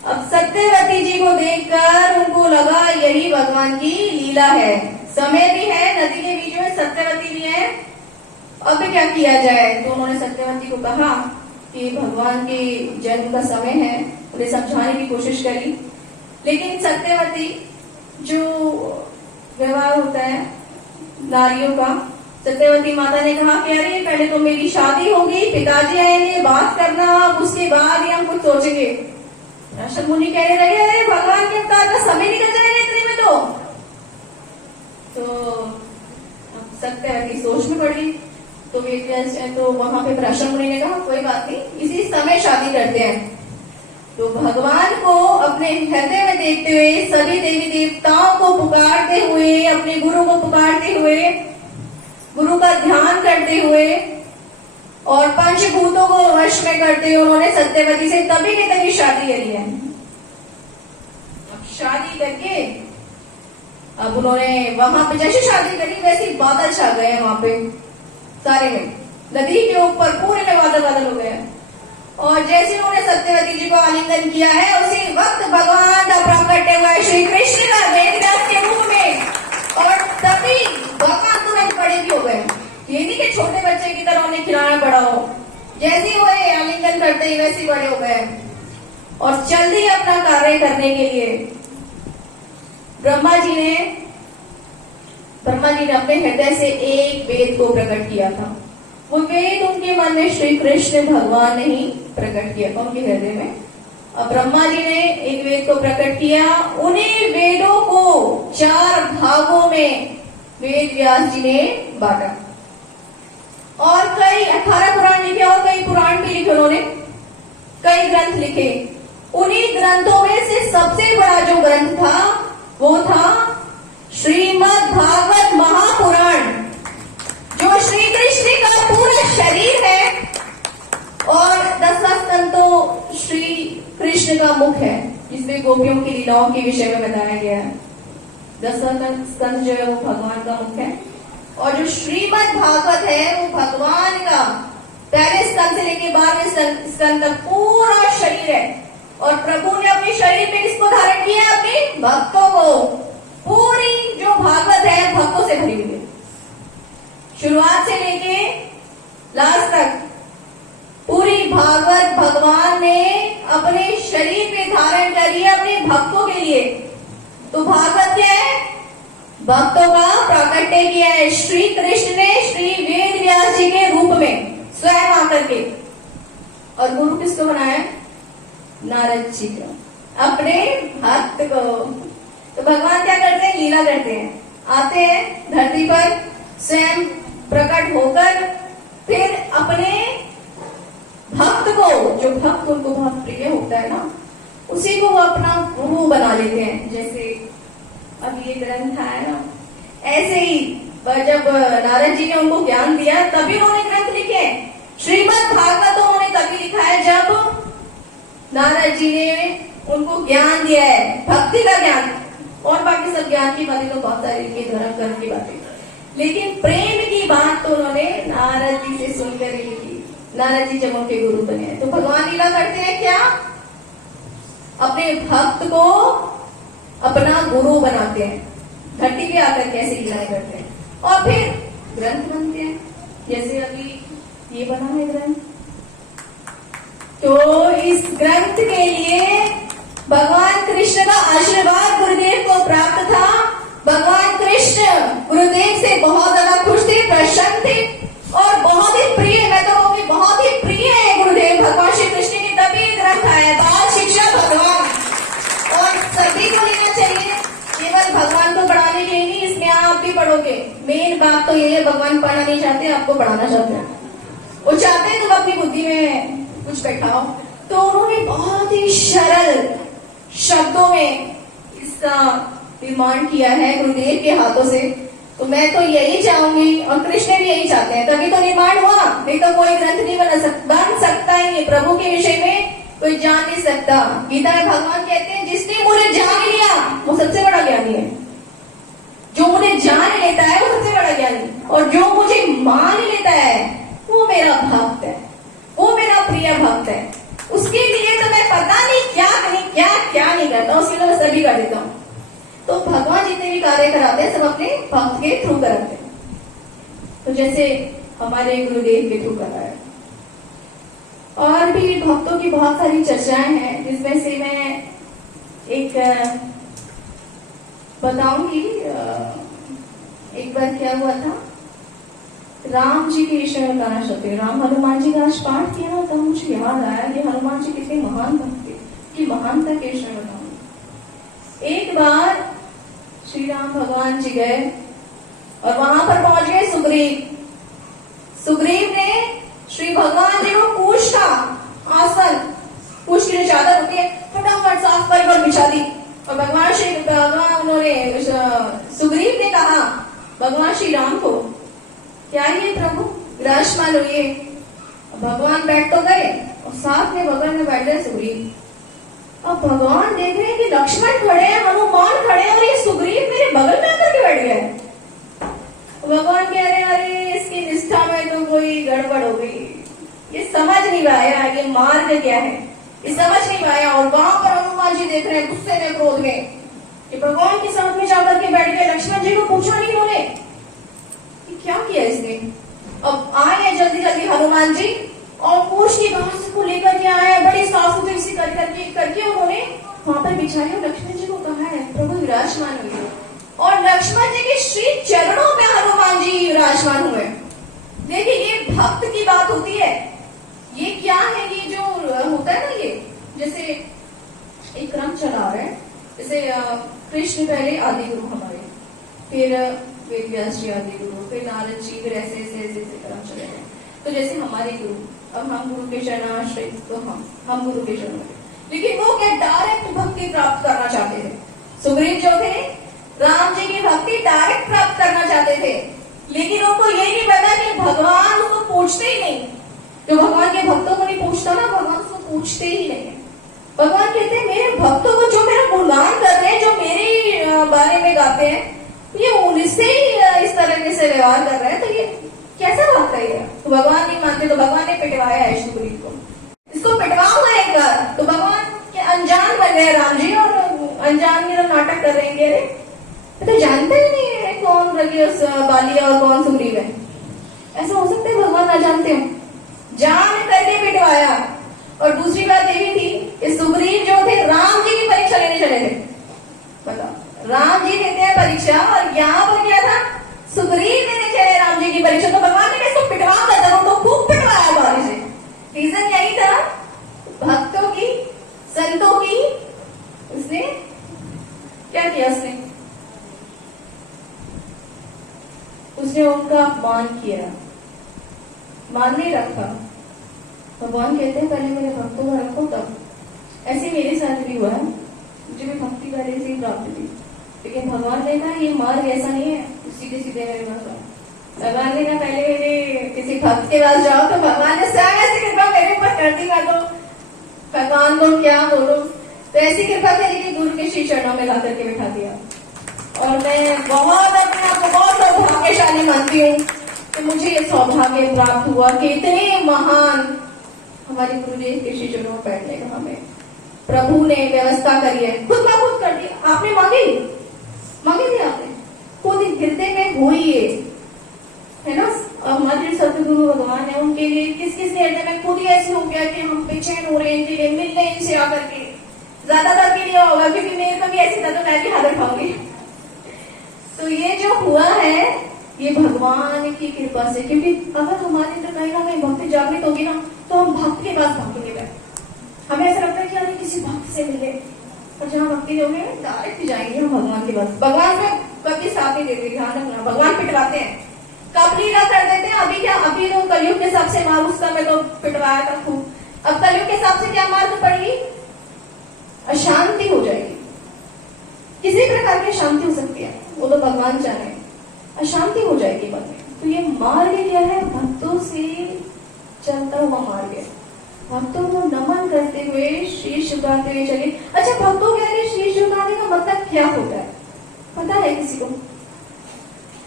अब सत्यवती जी को देखकर उनको लगा यही भगवान की लीला है, समय भी है, नदी के बीच में सत्यवती भी है, अब क्या किया जाए। तो उन्होंने सत्यवती को कहा कि भगवान के जन्म का समय है, उन्हें समझाने की कोशिश करी। लेकिन सत्यवती जो व्यवहार होता है नारियों का, सत्यवती माता ने कहा कि अरे पहले तो मेरी शादी होगी, पिताजी आएंगे, बात करना, उसके बाद ही हम कुछ सोचेंगे। पराशर मुनि कह रहे भगवान के अवतार का समय निकल जाएगा इतने में तो सत्यवती सोच में पड़ गई। तो वहां पे पराशर मुनि ने कहा कोई बात नहीं, इसी समय शादी करते हैं। तो भगवान को अपने हृदय में देखते हुए, सभी देवी देवताओं को पुकारते हुए, अपने गुरु को पुकारते हुए, गुरु का ध्यान करते हुए और पंचभूतों को वश में करते हुए उन्होंने सत्यवती से तभी के तभी शादी करी है। अब शादी करके अब उन्होंने वहां पे जैसे शादी करी वैसे बादल छा गए हैं वहां पे सारे में, नदी के ऊपर पूरे में बादल बादल हो गए। और जैसे उन्होंने सत्यवती जी को आलिंगन किया है उसी वक्त भगवान का प्रकट हुआ है श्री कृष्ण का वेदव्यास के रूप में। और तभी भगवान तुरंत बड़े भी हो गए। ये नहीं कि छोटे बच्चे की तरह उन्हें खिलाना पड़ा हो, जैसे हुए आलिंगन करते ही वैसे बड़े हो गए और चल दिए अपना कार्य करने के लिए। ब्रह्मा जी ने अपने हृदय से एक वेद को प्रकट किया था। वो वेद उनके मन में श्री कृष्ण भगवान ने ही प्रकट किया था उनके हृदय में। अब ब्रह्मा जी ने एक वेद को प्रकट किया, उन्हीं वेदों को 4 भागों में वेद व्यास जी ने बांटा और कई 18 पुराण लिखे और कई पुराण भी लिखे उन्होंने। कई ग्रंथ लिखे। उन्हीं ग्रंथों में से सबसे बड़ा जो ग्रंथ था वो था श्रीमद् भागवत महापुराण, जो श्री कृष्ण का पूरा शरीर है और 10वां स्कंद तो श्री कृष्ण का मुख है, जिसमें गोपियों की लीलाओं के विषय में बताया गया है। 10वां स्कंद जो है वो भगवान का मुख है और जो श्रीमद् भागवत है वो भगवान का पहले स्कंद से लेके 12वें स्कंद तक पूरा शरीर है। और प्रभु ने अपने शरीर में किसको धारण किया है? अपने भक्तों को। पूरी जो भागवत है भक्तों से भरी हुई है, शुरुआत से लेके लास्ट तक पूरी भागवत भगवान ने अपने शरीर पे धारण करी है अपने भक्तों के लिए। तो भागवत क्या है? भक्तों का प्राकट्य किया है श्री कृष्ण ने श्री वेद व्यास जी के रूप में स्वयं आकर के। और गुरु किसको बनाया? नारद जी को, अपने भक्त को। तो भगवान क्या करते हैं? लीला करते हैं, आते हैं धरती पर स्वयं प्रकट होकर फिर अपने भक्त को, जो भक्त उनको बहुत प्रिय होता है ना, उसी को वो अपना गुरु बना लेते हैं। जैसे अब ये ग्रंथ आया ना, ऐसे ही जब नारद जी ने उनको ज्ञान दिया तभी उन्होंने ग्रंथ लिखे। श्रीमद् भागवत तो उन्होंने तभी लिखा है जब नारद जी ने उनको ज्ञान दिया है, भक्ति का ज्ञान। और बाकी सब ज्ञान की बातें तो बहुत सारी लिखी, धर्म कर्म की बातें, लेकिन प्रेम की बात तो उन्होंने नारद जी से सुनकर ही लिखी। नारद जी जब उनके गुरु बने। तो भगवान लीला करते हैं क्या? अपने भक्त को अपना गुरु बनाते हैं, धरती पे आकर कैसे लीलाएं करते हैं और फिर ग्रंथ बनते हैं। जैसे अभी ये बना है ग्रंथ, तो इस ग्रंथ के लिए भगवान कृष्ण का आशीर्वाद गुरुदेव को प्राप्त था। भगवान कृष्ण गुरुदेव से बहुत ज्यादा खुश थे, प्रसन्न थे और बहुत ही प्रिय, मैं तो कहूँगी बहुत ही प्रिय है गुरुदेव भगवान श्री कृष्ण की। तभी ग्रंथ आया बाल शिक्षा भगवान, और सभी को लेना चाहिए, केवल भगवान को पढ़ाने के लिए नहीं, इसमें आप भी पढ़ोगे। मेन बात तो ये है, भगवान पढ़ना नहीं चाहते, आपको पढ़ाना चाहते हैं। वो चाहते हैं तुम अपनी बुद्धि में कुछ बैठाओ। तो उन्होंने बहुत ही सरल शब्दों में इसका निर्माण किया है गुरुदेव के हाथों से। तो मैं तो यही चाहूंगी और कृष्ण भी यही चाहते हैं, तभी तो निर्माण हुआ, नहीं तो कोई ग्रंथ नहीं बन सकता ही नहीं। प्रभु के विषय में कोई जान नहीं सकता। गीता में भगवान कहते हैं जिसने मुझे जान लिया वो सबसे बड़ा ज्ञानी है। जो मुझे जान लेता है वो सबसे बड़ा ज्ञानी, और जो मुझे मान लेता है वो मेरा भक्त है, वो मेरा प्रिय भक्त है। उसके लिए तो मैं पता नहीं क्या नहीं करता, उसके लिए मैं सभी कर देता हूँ। तो भगवान जितने भी कार्य कराते हैं सब अपने भक्त के थ्रू कराते हैं। तो जैसे हमारे गुरुदेव के थ्रू कराया। और भी भक्तों की बहुत सारी चर्चाएं हैं, जिसमें से मैं एक बताऊंगी। एक बार क्या हुआ था, राम जी के विषय में बताना चाहते हैं। राम हनुमान जी का आज पाठ किया ना, तब मुझे याद आया कि हनुमान जी कितने महान भक्त थे, कि महानता के विषय में बताऊंगी। एक बार श्री राम भगवान जी गए और वहां पर पहुंच गए सुग्रीव। सुग्रीव ने श्री भगवान जी को पूछ था, आसन पूछ की जो चादर होती है फटाफट साफ कर बिछा दी। और भगवान उन्होंने सुग्रीव ने कहा भगवान श्री राम को, क्या ये प्रभु विराजमान हुए। भगवान बैठ तो गए और साथ में बगल में बैठ गए सुग्रीव। अब भगवान देख रहे हैं कि लक्ष्मण खड़े हैं, हनुमान खड़े हैं और ये सुग्रीव मेरे बगल में आकर के बैठ गए। भगवान कह रहे अरे इसकी निष्ठा में तो कोई गड़बड़ हो गई, ये समझ नहीं पाया ये मार्ग क्या है, ये समझ नहीं पाया। और वहां पर हनुमान जी देख रहे हैं गुस्से में क्रोध में कि भगवान के साथ में जाकर के बैठ गए। लक्ष्मण जी को पूछा नहीं उन्होंने क्या किया इसने। अब आए हैं जल्दी जल्दी हनुमान जी और पूछ की घास को लेकर के आए, बड़ी साफ सुथरी सी करके उन्होंने वहां पर बिछाया। लक्ष्मण जी को कहा है प्रभु विराजमान हुए और लक्ष्मण जी के श्री चरणों में हनुमान जी विराजमान हुए। देखिए ये भक्त की बात होती है। ये क्या है, ये जो होता है ना, ये जैसे एक क्रम चला रहा है, जैसे कृष्ण पहले आदि गुरु हमारे, फिर वेद व्यास जी आदि गुरु, फिर नारद जी, फिर ऐसे क्रम चले गए। तो जैसे हमारे गुरु अब हम गुरु के शरणाश्रय, तो हम गुरु के शरण में। लेकिन वो क्या डायरेक्ट भक्ति प्राप्त करना चाहते थे। सुग्रीव जो थे राम जी की भक्ति डायरेक्ट प्राप्त करना चाहते थे, लेकिन उनको ये नहीं पता कि भगवान उसको पूछते ही नहीं। जो भगवान के भक्तों को नहीं पूछता ना, भगवान उसको पूछते ही नहीं है। भगवान कहते हैं मेरे भक्तों को जो मेरा गुणगान करते हैं, जो मेरे बारे में गाते हैं, ये उनसे ही इस तरह से व्यवहार कर रहे हैं, तो ये कैसा भक्त है ये? तो भगवान नहीं मानते, तो भगवान ने पिटवाया है सुग्रीव को। इसको पिटवाऊंगा एक बार, तो भगवान के अनजान बन गए राम जी, और अनजान में नाटक कर रहे हैं। अरे तो जानते ही नहीं है कौन रघुवीर बालिया और कौन सुग्रीव है। ऐसा हो सकता है भगवान ना जानते हो? जान करके पिटवाया। और दूसरी बात ये भी थी कि सुग्रीव जो थे राम जी की परीक्षा लेने चले थे। बताओ, राम जी देते हैं परीक्षा, और यहाँ पर क्या था? सुग्रीव देने चले राम जी की परीक्षा। तो भगवान ने इसको पिटवा कर तो खूब पिटवाया बारी से। रीजन यही था, भक्तों की, संतों की उसने क्या किया? उसने उनका अपमान किया, मान नहीं रखा। भगवान कहते हैं पहले मेरे भक्तों को रखो तब। ऐसे मेरे साथ भी हुआ है, मुझे भी भक्ति पहले से ही प्राप्त थी, लेकिन भगवान ने कहा ये मार्ग ऐसा नहीं है, सीधे सीधे मेरे पास। भगवान ने कहा पहले मेरे किसी भक्त के पास जाओ, तो भगवान ने स्वयं ऐसी कृपा मेरे ऊपर कर दी। मैं तो भगवान को क्या बोलूं, तो ऐसी कृपा करी कि गुरु के श्री चरणों में ला करके बिठा दिया। और मैं बहुत अपने आप को बहुत सौभाग्यशाली मानती हूँ कि मुझे ये सौभाग्य प्राप्त हुआ कि इतने महान हमारे गुरुदेव के श्री चरणों में बैठने का हमें प्रभु ने व्यवस्था करी है। खुद का खुद कर दिया। आपने मांगी थी, आपने खुद हृदय में हुई है ना। हमारे सतगुरु भगवान है, उनके लिए किस किस हृदय में खुद ही ऐसे हो गया कि हम बेचैन हो रहे हैं इनके लिए, मिल रहे इनसे आकर के। ज्यादातर के लिए होगा, क्योंकि मेरे को भी ऐसी था तो मैं भी हाथ उठाऊंगी। तो ये जो हुआ है ये भगवान की कृपा से, क्योंकि अगर हमारे अंदर कहीं ना कहीं भक्ति जागृत होगी ना, तो हम भक्त के पास भागेंगे। हमें ऐसा लगता है कि हमें किसी भक्त से मिले, और जहाँ भक्ति होगी डायरेक्ट जाएंगे हम भगवान के पास। भगवान से कभी साथ नहीं देते, ध्यान रखना। भगवान पिटवाते हैं, कब लीला कर देते हैं। अभी क्या, अभी तो कलयुग के हिसाब से मार, उस समय तो पिटवाया था खूब। अब कलयुग के हिसाब से क्या मार पड़ेगी? अशांति हो जाएगी। किसी प्रकार की शांति हो सकती है, वो तो भगवान जाने। अशांति हो जाएगी मन में। तो ये मार्ग क्या है? भक्तों से चलता हुआ मार्ग है। भक्तों को नमन करते हुए, शीश झुकाते हुए चले। अच्छा, भक्तों के आगे शीश झुकाने का मतलब क्या होता है, पता है किसी को?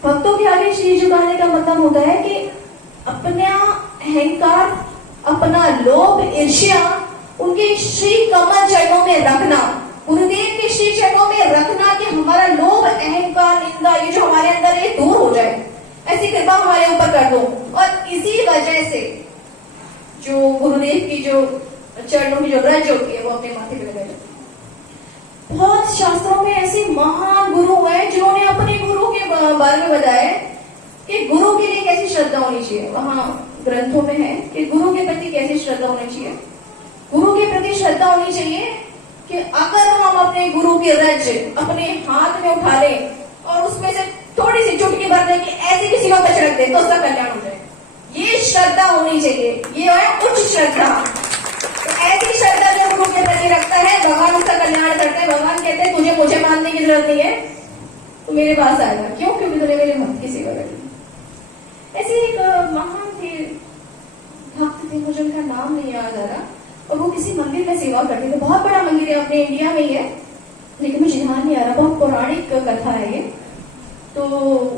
भक्तों के आगे शीश झुकाने का मतलब होता है कि अपना अहंकार, अपना लोभ, ईर्ष्या उनके श्री कमल चरणों में रखना, गुरुदेव के श्री चरणों में रखना, कि हमारा लोभ, अहंकार, निंदा, ये जो हमारे अंदर है दूर हो जाए। ऐसी कृपा हमारे ऊपर कर दो। और इसी वजह से जो गुरुदेव की जो चरणों की जो रज होती है वो अपने माथे पे लगाई जाती है। बहुत शास्त्रों में ऐसे महान गुरु हैं जिन्होंने अपने गुरु के बारे में बताया कि गुरु के लिए कैसी श्रद्धा होनी चाहिए। वहां ग्रंथों में है कि गुरु के प्रति कैसी श्रद्धा होनी चाहिए। गुरु के प्रति श्रद्धा होनी चाहिए कि अगर हम अपने गुरु की रज अपने हाथ में उठा लें और उसमें से थोड़ी सी चुटकी भर दें कि ऐसे किसी को रख दे तो उसका कल्याण हो जाए। ये श्रद्धा होनी चाहिए, ये है उच्च श्रद्धा। तो ऐसी श्रद्धा जो गुरु के प्रति रखता है, भगवान उसका कल्याण करते हैं। भगवान कहते हैं तुझे मुझे मानने की जरूरत नहीं है, तो मेरे पास आएगा। क्यों? क्योंकि तूने मेरे भक्त की सेवा करी। ऐसे एक महान थे, भक्त थे, मुझे उनका नाम नहीं याद आ रहा, और वो किसी मंदिर में सेवा करते थे। बहुत बड़ा मंदिर है, अपने इंडिया में ही है, लेकिन मुझे ध्यान नहीं आ रहा। बहुत पौराणिक कथा है ये। तो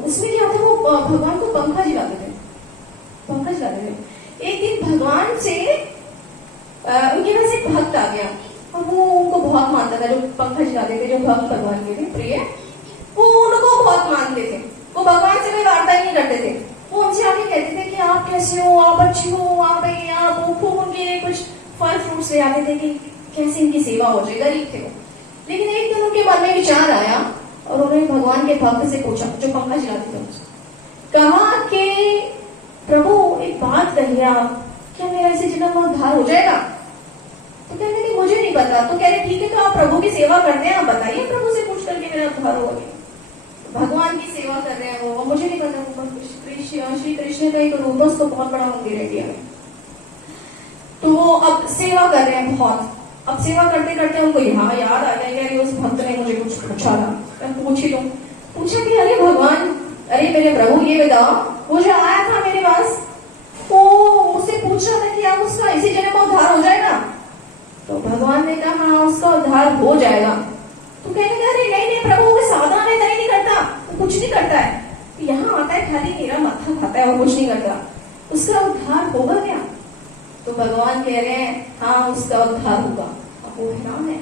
उसमें क्या होता, वो भगवान को पंखा जिलाते थे। एक दिन भगवान से उनके पास एक भक्त आ गया, और वो उनको बहुत मानता था। जो पंखा जिलाते थे, जो भक्त भगवान के थे प्रिय, वो उनको बहुत मानते थे। वो भगवान से कोई वार्ता ही नहीं करते थे। वो उनसे आके कहते थे कि आप कैसे हो, आप अच्छे हो, आप खूब उनके लिए कुछ फल फ्रूट से आते थे कि कैसे इनकी सेवा हो जाए। गरीब थे वो। लेकिन एक दिन उनके मन में विचार आया, और उन्होंने भगवान के भक्त से पूछा, जो पंखा जिलाते थे, कहा कि प्रभु एक बात कहिए आप, क्या मेरा ऐसे जन्म में उद्धार हो जाएगा? तो कहते कि मुझे नहीं पता। तो कह रहे ठीक है, तो आप प्रभु की सेवा करते हैं, आप बताइए प्रभु से पूछ करके मेरा उद्धार होगा। भगवान की सेवा कर रहे हैं वो, और मुझे नहीं पता। श्री कृष्ण का एक रूपस तो बहुत बड़ा मंदिर है इंडिया में। तो वो अब सेवा कर रहे हैं बहुत। अब सेवा करते करते उनको यहाँ याद आ गया कि उस भक्त ने मुझे कुछ पूछा था, मैं पूछ ही लूं। पूछा कि अरे भगवान, अरे मेरे प्रभु ये बताओ, वो जो आया था मेरे पास वो मुझसे पूछ रहा था कि आप उसका इसी जन्म में उद्धार हो जाएगा। तो भगवान ने कहा हाँ उसका उद्धार हो जाएगा। तो कहने लगा अरे नहीं नहीं प्रभु, वो सावधान है, नहीं करता, वो कुछ नहीं करता है, यहाँ आता है खाली मेरा माथा खाता है और कुछ नहीं करता, उसका उद्धार होगा क्या? तो भगवान कह रहे हैं हाँ उसका उद्धार होगा। अब वो हैरान है,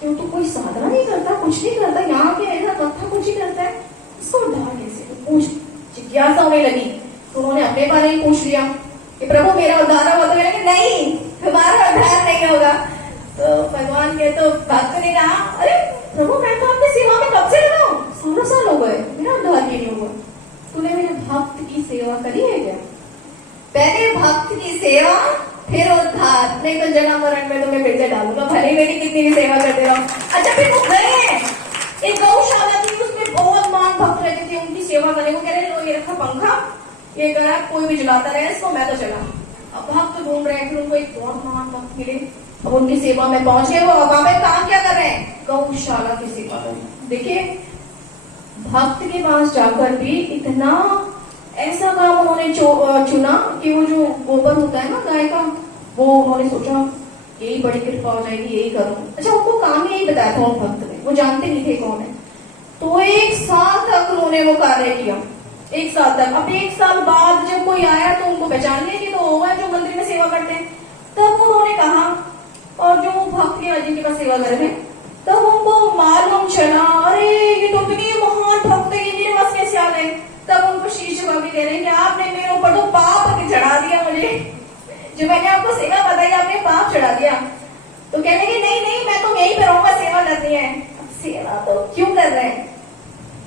क्यों तो कोई साधना नहीं करता, कुछ नहीं करता, यहाँ के ऐसा माथा कुछ ही करता है, उसका उद्धार कैसे? तो पूछ जिज्ञासा होने लगी। तो उन्होंने अपने बारे में पूछ लिया कि प्रभु मेरा उद्धार होगा। तो कहने नहीं, तुम्हारा उद्धार नहीं होगा। तो भगवान के तो भक्त ने कहा अरे प्रभु मैं तो आपकी सेवा में कब से लगा हूँ, 16 साल हो गए, मेरा उद्धार क्यों नहीं हुआ? तूने मेरे भक्त की सेवा करी है क्या? पहले भक्त की सेवा फिर उद्धार, नहीं तो जन्म मरण में तुम्हें फिर से डालूंगा, भले मेरी कितनी भी सेवा करते रहो। अच्छा फिर वो गए हैं, एक गौशाला थी, उसमें बहुत महान भक्त रहते थे, उनकी सेवा करने को कह रहे लो ये रखा पंखा, ये करा कोई भी जलाता रहे इसको, मैं तो चला। अब भक्त ढूंढ रहे हैं, फिर उनको एक बहुत महान भक्त मिले, अब उनकी सेवा में पहुंच गए। वो वहां पे काम क्या कर रहे हैं? गौशाला की सेवा कर रहे हैं। देखिए भक्त के पास जाकर भी इतना ऐसा काम उन्होंने चुना कि वो जो गोबर होता है ना गाय का, वो उन्होंने सोचा यही बड़ी कृपा हो जाएगी, यही करूं। अच्छा उनको काम यही बताया था उन भक्त ने, वो जानते नहीं थे कौन है। तो 1 साल तक उन्होंने वो कार्य किया, 1 साल तक। अब 1 साल बाद जब कोई आया तो उनको पहचान लिया कि तो होगा जो मंदिर में सेवा करते हैं। तब उन्होंने कहा, और जो भक्त के जिनके पास सेवा कर रहे हैं, तब उनको मालूम चला अरे ये तो इतनी महान भक्त है, ये मेरे पास कैसे आ गए? तब उनको शीश झुका के कह रहे हैं कि आपने मेरे ऊपर तो पाप चढ़ा दिया, मुझे जो मैंने आपको सेवा बताई आपने पाप चढ़ा दिया। तो कहने की नहीं नहीं मैं तो यहीं पे रहूंगा, सेवा करनी है। सेवा तो क्यों कर रहे हैं?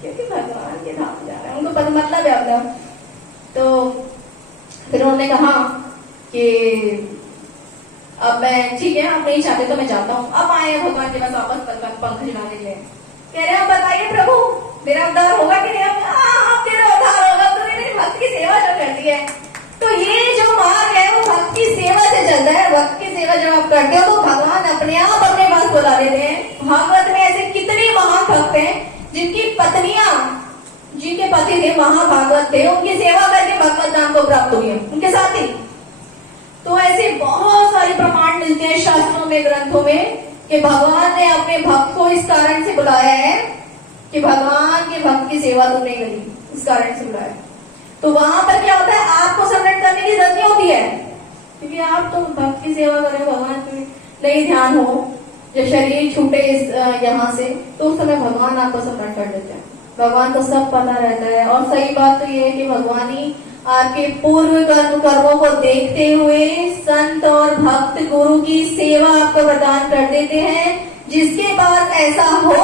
क्योंकि भगवान के धाम जा रहे हैं, उनको मतलब है अपना। तो फिर उन्होंने कहा कि अब मैं ठीक है आप नहीं चाहते तो मैं जाता हूँ। अब आए भगवान के पास वापस पंख जलाने के लिए, कह रहे हैं बताइए प्रभु मेरा उद्धार होगा कि नहीं? अब तेरा उद्धार होगा, तूने मेरे भक्त की सेवा जो कर दी है। तो ये जो मार्ग है वो भक्त की सेवा से चलता है। भक्त की सेवा जब आप करते हो तो भगवान अपने आप अपने पास बुला लेते हैं। भागवत में ऐसे कितने महान भक्त हैं जिनकी पत्नियां, जिनके पति थे महाभागवत थे, उनकी सेवा करके भगवत नाम को प्राप्त हुई है उनके साथ ही। तो ऐसे बहुत सारे प्रमाण मिलते हैं शास्त्रों में, ग्रंथों में, कि भगवान ने अपने भक्त को इस कारण से बुलाया है कि भगवान के भक्त की सेवा तुमने करी, इस कारण से बुलाया। तो वहां पर क्या होता है, आपको सबमिट करने की जरूरत नहीं होती है, क्योंकि आप तो भक्त की सेवा करें, भगवान पे नहीं ध्यान हो, जब शरीर छूटे यहाँ से तो उस समय भगवान आपको सबमिट कर देते हैं। भगवान को सब पता रहता है। और सही बात तो ये है कि भगवान ही आपके पूर्व कर्मों को देखते हुए संत और भक्त गुरु की सेवा आपको प्रदान कर देते हैं। जिसके पास ऐसा हो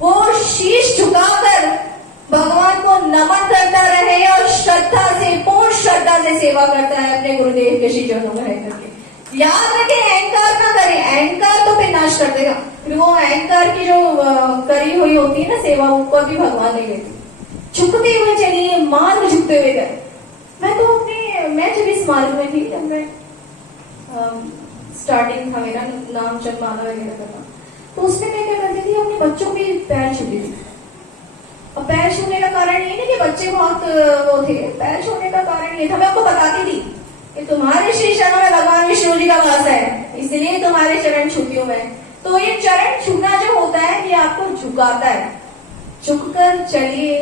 वो शीश झुकाकर भगवान को नमन करता रहे और श्रद्धा से, पूर्ण श्रद्धा से सेवा करता है अपने गुरुदेव के श्री चरणों में रह करके। याद रखें अहंकार ना करें, अहंकार तो फिर नाश कर देगा। फिर वो अहंकार की जो करी हुई होती है ना सेवा, उसको भी भगवान नहीं लेते। झुकते हुए चलिए, मार्ग झुकते हुए गए। मैं तो मैं जब इस मार्ग में थी, जब मैं स्टार्टिंग था मेरा नाम जपमाला वगैरह करना, तो उसमें मैं क्या करती थी, अपने बच्चों के पैर छूती थी। और पैर छूने का कारण ये नहीं कि बच्चे बहुत वो थे, पैर छूने का कारण ये था, मैं उनको बताती थी कि तुम्हारे श्री चरणों में भगवान विष्णु जी का वास है, इसलिए तुम्हारे चरण छूती हूँ मैं। तो ये चरण छूना जो होता है ये आपको झुकाता है। झुककर चलिए,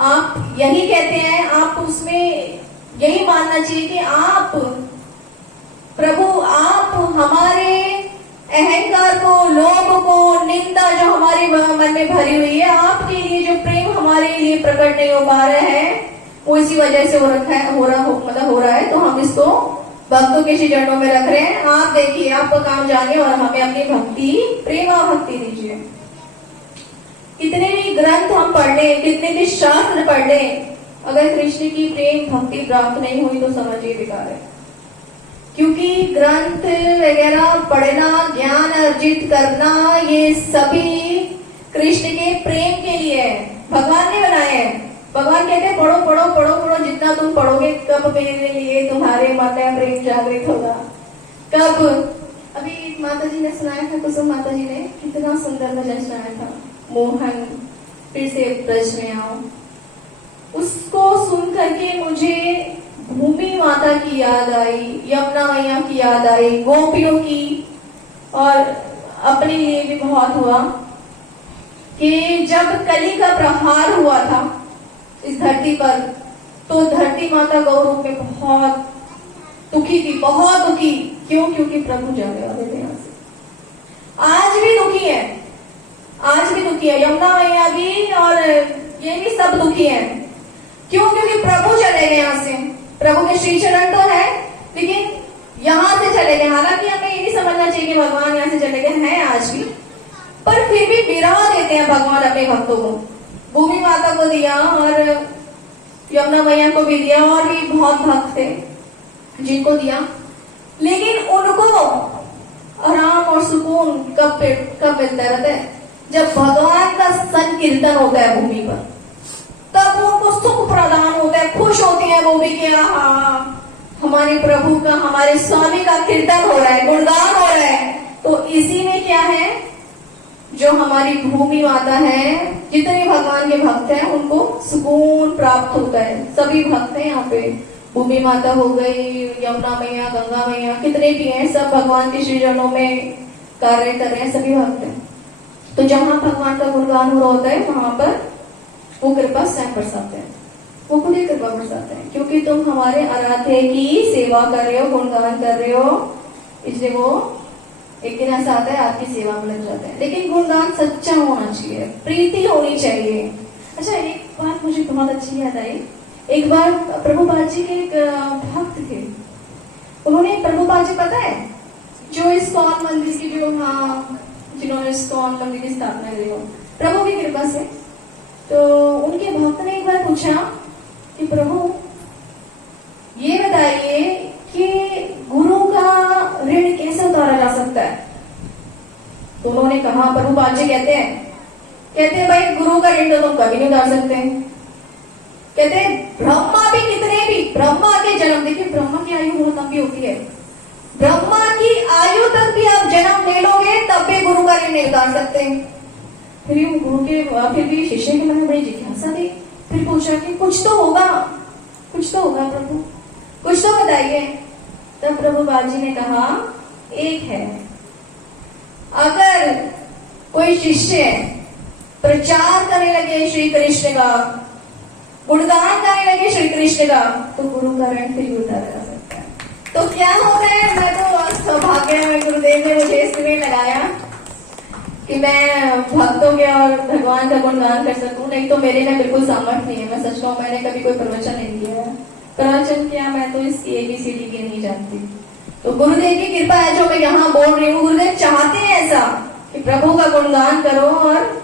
आप यही कहते हैं, आप उसमें यही मानना चाहिए कि आप प्रभु, आप हमारे अहंकार को, लोभ को, निंदा जो हमारे मन में भरी हुई है, आपके लिए जो प्रेम हमारे लिए प्रकट नहीं हो पा रहा है, वो इसी वजह से हो रहा है। तो हम इसको भक्तों के श्री चरणों में रख रहे हैं। आप देखिए, आपका काम जानिए और हमें अपनी भक्ति, प्रेमा भक्ति दीजिए। कितने भी ग्रंथ हम पढ़ लें, कितने भी शास्त्र पढ़ लें, अगर कृष्ण की प्रेम भक्ति प्राप्त नहीं हुई तो समझिए बेकार है। क्योंकि ग्रंथ वगैरह पढ़ना, ज्ञान अर्जित करना, ये सभी कृष्ण के प्रेम के लिए है, भगवान ने बनाए हैं। भगवान कहते हैं पढ़ो पढ़ो पढ़ो पढ़ो, जितना तुम पढ़ोगे तब मेरे लिए तुम्हारे मन में प्रेम जागृत होगा। कब अभी माता जी ने सुनाया था, कुसुम माता जी ने कितना सुंदर भजन सुनाया था, मोहन फिर से ब्रज में आओ। उसको सुन करके मुझे भूमि माता की याद आई, यमुना मैया की याद आई, गोपियों की, और अपने लिए भी बहुत हुआ कि जब कली का प्रहार हुआ था इस धरती पर, तो धरती माता गौ रूप में बहुत दुखी थी, बहुत दुखी। क्यों? क्योंकि प्रभु जाने वाले थे यहाँ से। आज भी दुखी है, आज भी दुखी है, यमुना मैया भी और ये भी सब दुखी है। क्यों? क्योंकि प्रभु चले गए यहाँ से। प्रभु के श्री चरण तो है, लेकिन यहाँ से चले गए। हालांकि हमें ये नहीं समझना चाहिए कि भगवान यहाँ से चले गए हैं आज भी, पर फिर भी विरह देते हैं भगवान अपने भक्तों को। भूमि माता को दिया और यमुना मैया को भी दिया, और भी बहुत भक्त थे जिनको दिया, लेकिन उनको आराम और सुकून कब मिलता रहता है? जब भगवान का संकीर्तन होता है भूमि पर, तब उनको सुख प्रदान होता है, खुश होती है वो भी कि हाँ हमारे प्रभु का, हमारे स्वामी का कीर्तन हो रहा है, गुणगान हो रहा है। तो इसी में क्या है, जो हमारी भूमि माता है, जितने भगवान के भक्त हैं उनको सुकून प्राप्त होता है। सभी भक्त हैं यहाँ पे, भूमि माता हो गई, यमुना मैया, गंगा मैया, कितने भी हैं, सब भगवान के श्री चरणों में कार्य कर रहे हैं, सभी भक्त हैं। तो जहां भगवान का गुणगान हो रहा होता है वहां पर वो कृपा स्वयं बरसाते हैं, वो खुद ही कृपा बरसाते हैं, क्योंकि तुम हमारे आराध्य की सेवा कर रहे हो, गुणगान कर रहे हो, इसलिए वो एक दिन ऐसा आता है आपकी सेवा में लग जाते हैं। लेकिन गुणगान सच्चा होना चाहिए, प्रीति होनी चाहिए। अच्छा, एक बात मुझे बहुत अच्छी याद आई। एक बार प्रभुपाद जी के एक भक्त थे, उन्होंने प्रभुपाद जी, पता है जो इस्कॉन मंदिर की, जो हाँ जिन्होंने इस्कॉन मंदिर की स्थापना करी हो प्रभु की कृपा से, तो उनके भक्त ने एक बार पूछा कि प्रभु ये बताइए कि गुरु का ऋण कैसे उतारा जा सकता है? तो उन्होंने कहा, प्रभुपाद जी कहते हैं भाई गुरु का ऋण तो तुम कभी नहीं उतार सकते। कहते हैं ब्रह्मा भी, कितने भी ब्रह्मा के जन्म, देखिए ब्रह्मा की आयु बहुत लंबी होती है, ब्रह्मा की आयु तक भी आप जन्म ले लोगे तब भी गुरु का ऋण नहीं उतार सकते। फिर भी शिष्य के मन में बड़ी जिज्ञासा थी, फिर पूछा कि कुछ तो होगा प्रभु, कुछ तो बताइए। तब प्रभुपाद जी ने कहा, एक है, अगर कोई शिष्य प्रचार करने लगे श्री कृष्ण का, गुणगान करने लगे श्री कृष्ण का, तो गुरु का ऋण फिर उतारा जा सकता है। तो क्या हो रहा है, मैं तो सौभाग्य में गुरुदेव ने मुझे इसमें लगाया कि मैं भक्तों के और भगवान का गुणगान कर सकूं, नहीं तो मेरे में बिल्कुल सामर्थ्य नहीं है। मैं सच कहूं, मैंने कभी कोई प्रवचन नहीं दिया है, प्रवचन किया मैं तो इसकी ABCD की नहीं जानती। तो गुरुदेव की कृपा है जो मैं यहाँ बोल रही हूँ। गुरुदेव चाहते हैं ऐसा कि प्रभु का गुणगान करो और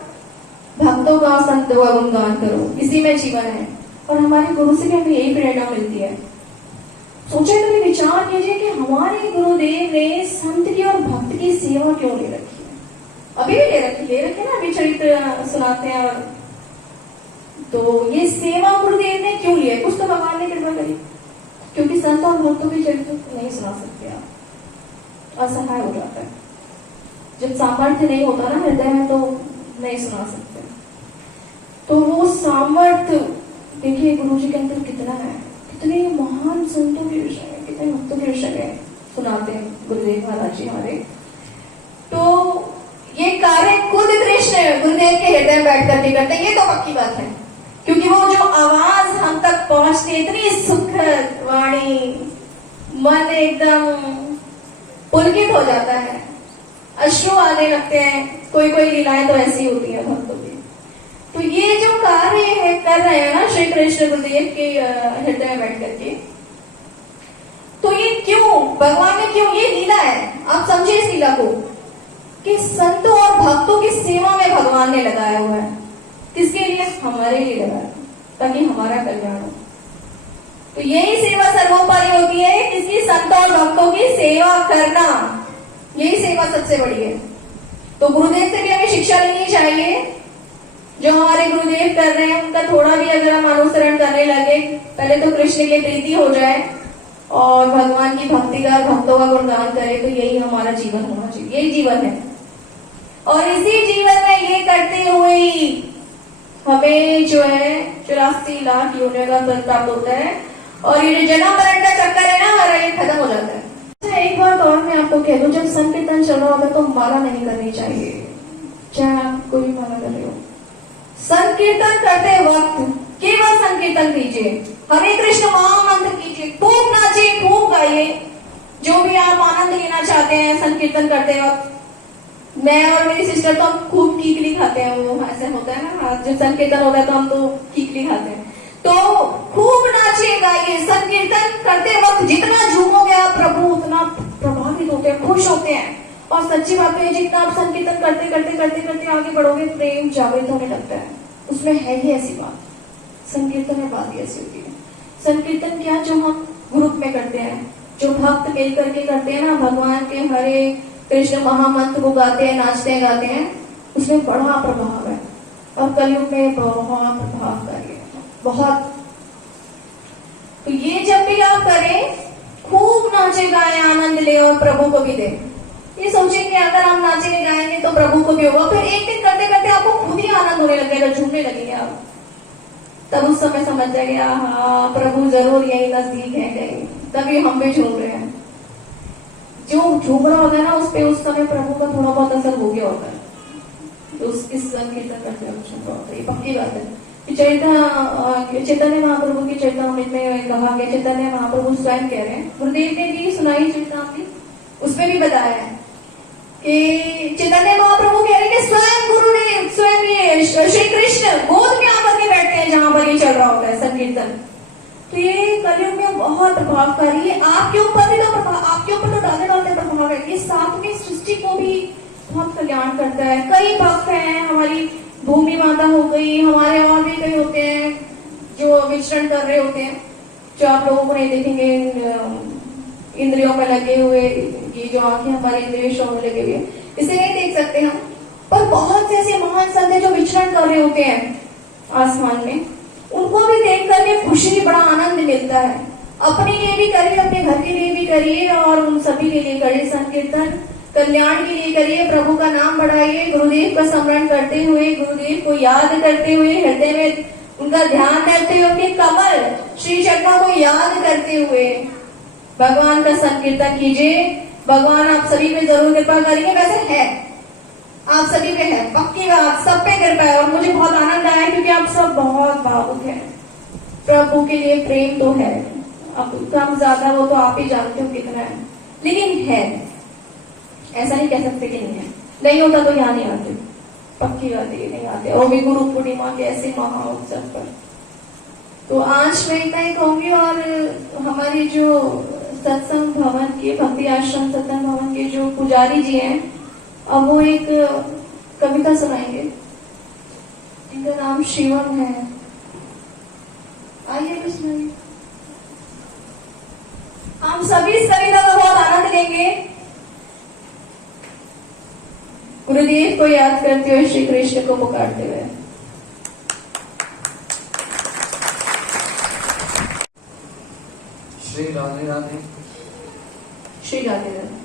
भक्तों का, संतों का गुणगान करो, इसी में जीवन है। और हमारे गुरु से भी हमें यही प्रेरणा मिलती है। सोचे कभी विचार कीजिए कि हमारे गुरुदेव ने संत की और भक्त की सेवा क्यों ले रखी है? अभी भी ले रखी ना, अभी चरित्र सुनाते हैं। और तो ये सेवा गुरुदेव ने क्यों लिया? कुछ तो भगवान ने कृपा करी, क्योंकि संत और भक्तों के चरित्र नहीं सुना सकते आप, असहाय हो जाता है। जब सामर्थ्य नहीं होता ना हृदय में, तो नहीं सुना सकते। तो वो सामर्थ्य देखिए गुरु जी के अंदर कितना है, कितने महान संतों के विषय में, कितने भक्तों के विषय में सुनाते हैं गुरुदेव महाराज जी हमारे। तो ये कार्य खुद कृष्ण गुरुदेव के हृदय में बैठ करके करते हैं, ये तो पक्की बात है। क्योंकि वो जो आवाज हम तक पहुंचती है, इतनी सुखद वाणी, मन एकदम पुलकित हो जाता है, अश्रु आने लगते हैं। कोई लीलाएं तो ऐसी होती है भक्तों की। तो ये जो कार्य है कर रहे हैं ना श्री कृष्ण गुरुदेव के हृदय में बैठ करके, तो ये क्यों भगवान ने, क्यों ये लीला है? आप समझे इस लीला को कि संतों और भक्तों की सेवा में भगवान ने लगाया हुआ है। किसके लिए? हमारे लिए लगाया, ताकि हमारा कल्याण हो। तो यही सेवा सर्वोपरि होती है, किसकी? संतों और भक्तों की सेवा करना, यही सेवा सबसे बड़ी है। तो गुरुदेव से भी हमें शिक्षा लेनी चाहिए। जो हमारे गुरुदेव कर रहे हैं उनका थोड़ा भी अगर हम अनुसरण करने लगे, पहले तो कृष्ण की प्रीति हो जाए, और भगवान की भक्ति का, भक्तों का गुणगान करे, तो यही हमारा जीवन होना चाहिए, यही जीवन है। और इसी जीवन में ये करते हुए ही हमें जो है 84 लाख योनियों का फल प्राप्त होता है, और ये जो जन्म मरण का चक्कर है ना हमारा, ये खत्म हो जाता है। अच्छा, एक बात और मैं आपको कह दूं, जब संकीर्तन चल रहा होता है तो माला नहीं करनी चाहिए, चाहे आप कोई माला कर रहे हो। संकीर्तन करते वक्त केवल संकीर्तन कीजिए, हरे कृष्ण महामंत्र कीजिए, खूब नाचिए, खूब गाइए, जो भी आप आनंद लेना चाहते हैं संकीर्तन करते वक्त। मैं और मेरी सिस्टर तो हम खूब कीकली खाते हैं, वो ऐसे होता है ना, जब संकीर्तन होता है तो हम तो कीकली खाते हैं। तो खूब नाचिए गाइए, संकीर्तन करते वक्त जितना झूमोगे आप, प्रभु उतना प्रभावित होते हैं, खुश होते हैं। और सच्ची बात है, जितना आप संकीर्तन करते करते करते करते आगे बढ़ोगे, प्रेम जागृत होने लगता है। उसमें है ही ऐसी बात, संकीर्तन में बात ही ऐसी होती है। संकीर्तन क्या, जो हम ग्रुप में करते हैं, जो भक्त मिल करके करते हैं ना, भगवान के हरे कृष्ण महामंत्र को गाते हैं, नाचते हैं, गाते हैं, उसमें बड़ा प्रभाव है। और कलयुग में बहुत प्रभावकारी है, बहुत। तो ये जब भी आप करें, खूब नाचे गाए, आनंद ले और प्रभु को भी दे। ये सोचें कि अगर हम नाचेंगे गाएंगे तो प्रभु को भी होगा, फिर एक दिन करते करते आपको खुद ही आनंद होने लगेगा, झूमने लगेंगे आप। तब उस समय समझ जाएंगे, हाँ प्रभु जरूर यही नजदीक है कहीं, तभी हम भी झूम रहे हैं। जो झूम रहा होता है ना, उस पे उस समय प्रभु का थोड़ा बहुत असर हो गया होता है, तो इस संकीर्तन करते हैं झूम रहा होता है, ये पक्की बात है। चैतन्य महाप्रभु की चरितामृत में कहा गया, चैतन्य महाप्रभु स्वयं कह रहे हैं, गुरुदेव ने भी सुनाई चरितामृत, उसमें भी बताया है कि चैतन्य महाप्रभु कह रहे हैं कि स्वयं गुरुदेव, स्वयं ये श्री कृष्ण गोद में आकर के बैठते हैं जहां पर ये चल रहा होता है संकीर्तन। तो ये कलयुग में बहुत प्रभावकारी है। आपके ऊपर भी तो आपके ऊपर तो डालते डालते प्रभाव है, ये साथ में सृष्टि को भी बहुत कल्याण करता है। कई भक्त हैं, हमारी भूमि माता हो गई, हमारे और भी कई होते हैं जो विचरण कर रहे होते हैं, जो आप लोगों को नहीं देखेंगे, इंद्रियों में लगे हुए, ये जो आंखें हमारी इंद्रियों में लगे हुए, इसे नहीं देख सकते हम। पर बहुत से ऐसे महान संत हैं जो विचरण कर रहे होते हैं आसमान में, उनको भी देख करके खुशी, बड़ा आनंद मिलता है। अपने लिए भी करिए, अपने घर के लिए भी करिए, और उन सभी के लिए करिए संकीर्तन, कल्याण के लिए करिए, प्रभु का नाम बढ़ाइए, गुरुदेव का स्मरण करते हुए, गुरुदेव को याद करते हुए, हृदय में उनका ध्यान करते हुए, उनके कमल श्री चरणों को याद करते हुए भगवान का संकीर्तन कीजिए। भगवान आप सभी पे जरूर कृपा करेंगे, वैसे है, आप सभी पे है, पक्की बात, सब पे कृपा है। और मुझे बहुत आनंद आया क्योंकि आप सब बहुत भावुक हैं, प्रभु के लिए प्रेम तो है, अब कम ज्यादा वो तो आप ही जानते हो कितना है, लेकिन है, ऐसा नहीं कह सकते कि नहीं है। नहीं होता तो यहाँ नहीं आते, पक्की बात है, नहीं आते, और भी गुरु पूर्णिमा के ऐसे महा उत्सव पर। तो आज मैं इतना ही कहूंगी, और हमारी जो सत्संग भवन के, भक्ति आश्रम सत्संग भवन के जो पुजारी जी हैं, अब वो एक कविता सुनाएंगे, इनका नाम शिवम है, आइए कुछ सुनाइए। हम सभी इस कविता का बहुत आनंद लेंगे, गुरुदेव को याद करते हुए, श्री कृष्ण को पुकारते हुए। श्री राधे राधे, श्री राधे राधे।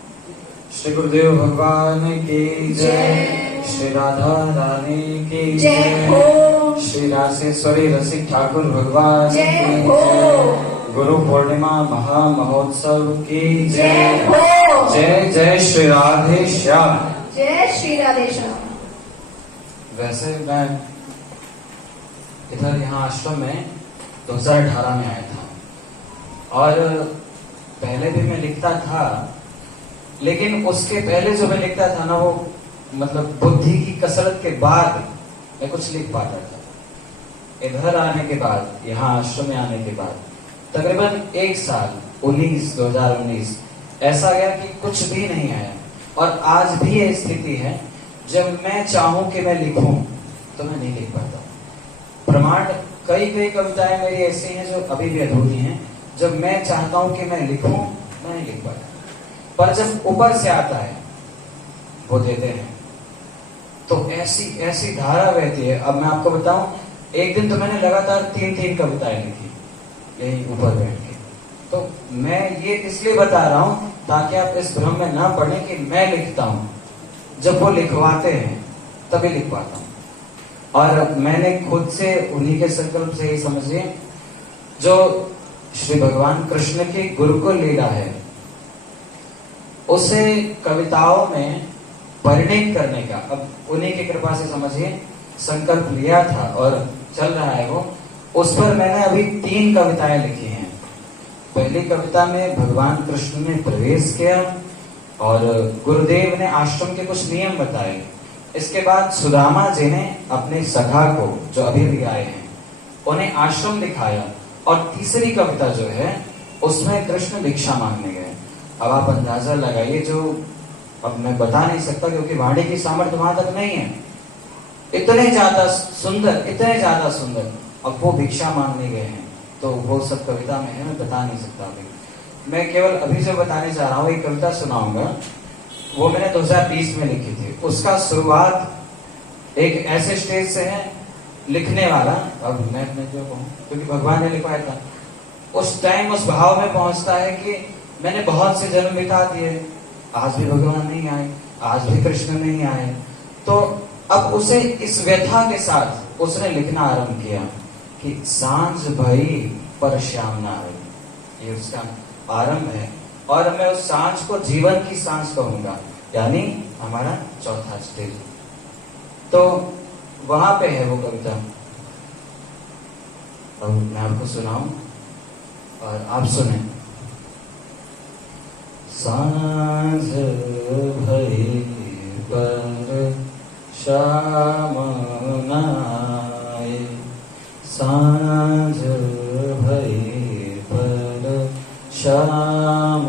श्री गुरुदेव भगवान की जय, श्री राधा रानी की जय हो, श्री रासेश्वरी रसिक ठाकुर भगवान जय की हो, जय, गुरु पूर्णिमा महा महोत्सव की जय जय, हो, जय जय श्री राधे श्याम। जय श्री राधे श्याम। वैसे मैं इधर यहाँ आश्रम में 2018 में आया था, और पहले भी मैं लिखता था, लेकिन उसके पहले जो मैं लिखता था ना, वो मतलब बुद्धि की कसरत के बाद मैं कुछ लिख पाता था। इधर आने के बाद, यहाँ आश्रम में आने के बाद तकरीबन 1 साल 2019 ऐसा गया कि कुछ भी नहीं आया। और आज भी ये स्थिति है, जब मैं चाहूं कि मैं लिखूं तो मैं नहीं लिख पाता। प्रमाण, कई कविताएं मेरी ऐसी हैं जो अभी भी अधूरी हैं, जब मैं चाहता हूं कि मैं लिखूं मैं नहीं लिख पाता। पर जब ऊपर से आता है, वो देते हैं, तो ऐसी धारा बहती है। अब मैं आपको बताऊं, एक दिन तो मैंने लगातार 3 कविताएं लिखी यही ऊपर बैठ के, तो मैं ये इसलिए बता रहा हूं ताकि आप इस भ्रम में ना पड़े कि मैं लिखता हूं। जब वो लिखवाते हैं तभी लिख पाता हूं। और मैंने खुद से उन्हीं के संकल्प से ही समझिए, जो श्री भगवान कृष्ण की गुरुकुल लीला है उसे कविताओं में परिणित करने का, अब उन्हीं की कृपा से समझिए संकल्प लिया था और चल रहा है वो। उस पर मैंने अभी 3 कविताएं लिखी हैं। पहली कविता में भगवान कृष्ण ने प्रवेश किया और गुरुदेव ने आश्रम के कुछ नियम बताए। इसके बाद सुदामा जी ने अपने सखा को, जो अभी भी आए हैं, उन्हें आश्रम दिखाया। और तीसरी कविता जो है उसमें कृष्ण भिक्षा मांगने गए। अब आप अंदाजा लगाइए, जो अब मैं बता नहीं सकता क्योंकि वाणी की सामर्थ्य वहां तक नहीं है। इतने ज्यादा सुंदर, अब वो भिक्षा मांगने गए हैं। तो वो सब कविता में है, मैं बता नहीं सकता अभी। मैं केवल अभी जो बताने जा रहा हूँ एक कविता सुनाऊंगा, वो मैंने 2020 में लिखी थी। उसका शुरुआत एक ऐसे स्टेज से है, लिखने वाला, अब मैं क्यों कहूँ क्योंकि भगवान ने लिखवाया था। उस टाइम उस भाव में पहुंचता है कि मैंने बहुत से जन्म बिता दिए, आज भी भगवान नहीं आए, आज भी कृष्ण नहीं आए। तो अब उसे इस व्यथा के साथ उसने लिखना आरंभ किया कि सांझ भई पर श्याम ना आए। ये उसका आरंभ है। और मैं उस सांझ को जीवन की सांझ कहूंगा, यानी हमारा चौथा स्टेज। तो वहां पे है वो कविता। अब मैं आपको सुनाऊं और आप सुने। सांझ भई पर श्याम न आए, सांझ भई पर श्याम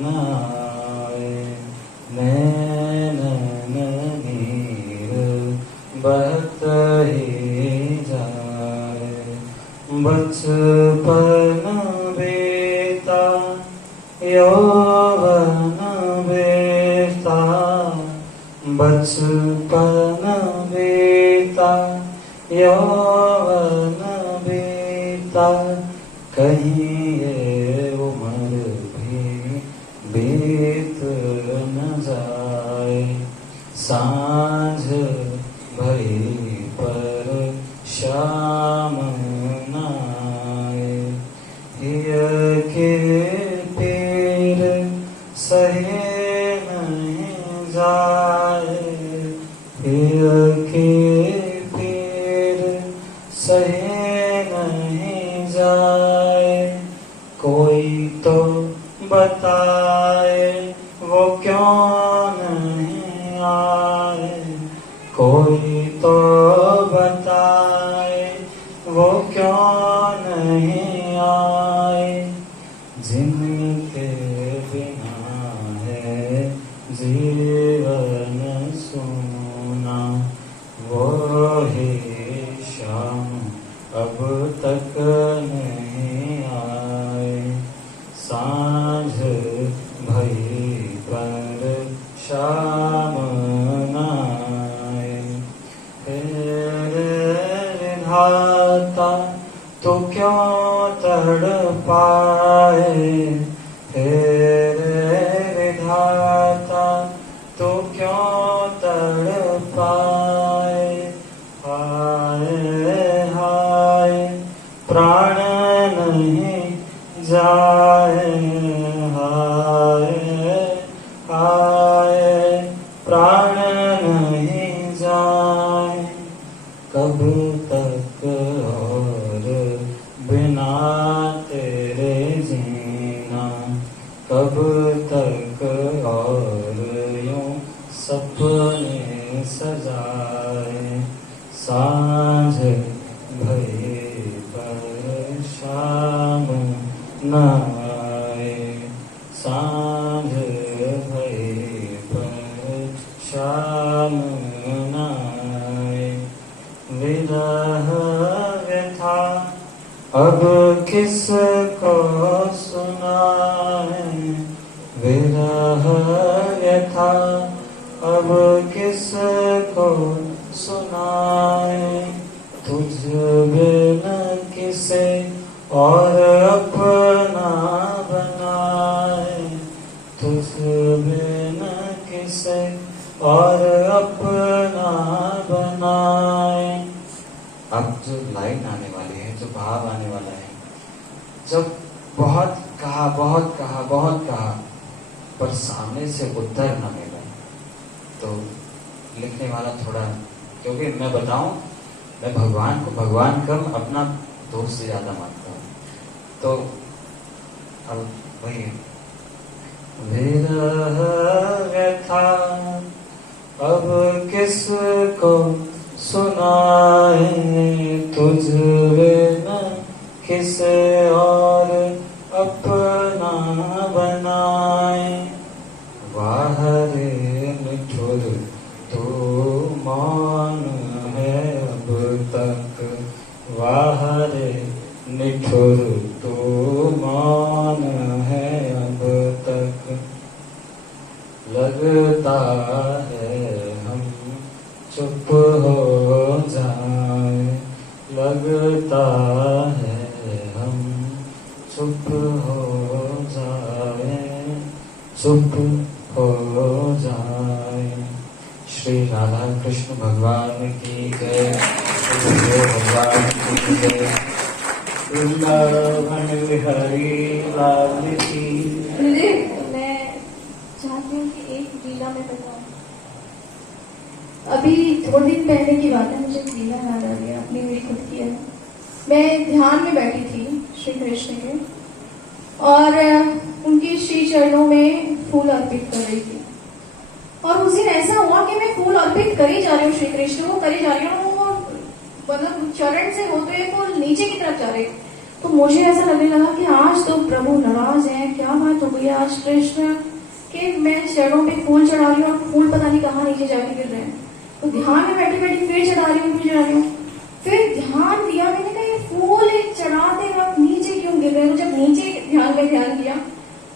न आए, नैनन नीर बहत ही जाए, बचपन बेता यौवन बेता, बचपन बेता यौवन बेता, कहीं ये उम्र भी बीत न जाए, सांझ भई पर श्याम न आए, हिय के पीर सहे नहीं जाए, हिय के पीर सहे नहीं जाए, कोई तो बताए वो क्यों नहीं आए, कोई तो बताए वो क्यों नहीं आए, जिनके बिना है जीवन सोना, वो ही शाम अब तक नहीं आए, सांझ भई पर शाम न आए, विधाता तो क्यों तड़पाए, विधाता तो क्यों तड़पाए, हाय हाय प्राण नहीं जाए, हाय हाय प्राण नहीं जाए, कब तक और बिना तेरे जीना, कब तक और यूं सपने सजाए, सांझ भई पर शाम न आए, सांझ भई पर शाम न आए, विरह व्यथा अब किसको सुनाए, विरह व्यथा अब किसको सुनाए, तुझ बिन किसे और अपना अब जो लाइन आने वाली है, जो भाव आने वाला है, जब बहुत कहा बहुत कहा बहुत कहा पर सामने से उत्तर न मिला, तो लिखने वाला थोड़ा, क्योंकि मैं बताऊं, मैं भगवान को भगवान कम अपना दोस्त से ज्यादा मानता हूं, तो अब वही विरह व्यथा अब किसको सुनाए, तुझ बिना किसे और अपना बनाए, वाहरे निठुर तो मान है अब तक, वाहरे निठुर तो मान है अब तक, लगता है हम चुप हो जाए, लगता है हम चुप हो जाए, चुप हो जाए। श्री राधा कृष्ण भगवान की जय, श्री भगवान की जय, वृंदावन विहारी लाल की। गुरुदेव, मैं चाहती हूँ कि एक लीला में बताऊं। अभी थोड़े दिन पहले की बात है, मुझे एक लीला याद आ गया, अपनी मेरी खुद की है। मैं ध्यान में बैठी थी श्री कृष्ण के, और उनके श्री चरणों में फूल अर्पित कर रही थी। और उस दिन ऐसा हुआ कि मैं फूल अर्पित करी जा रही हूँ, श्री कृष्ण को करी जा रही हूँ, मतलब चरण से होते हुए फूल नीचे की तरफ जा रहे। तो मुझे ऐसा लगने लगा कि आज तो प्रभु नाराज हैं, क्या बात हो गई आज कृष्ण कि मैं चरणों पे फूल चढ़ा रही हूँ और फूल पता नहीं कहाँ नीचे जाके गिर रहे हैं। तो ध्यान में बैठे बैठे फिर चढ़ा रही हूँ, फिर चढ़ा रही हूँ, फिर ध्यान दिया मैंने कहा ये फूल चढ़ाते वक्त नीचे क्यों गिर रहे हैं। जब नीचे ध्यान में ध्यान किया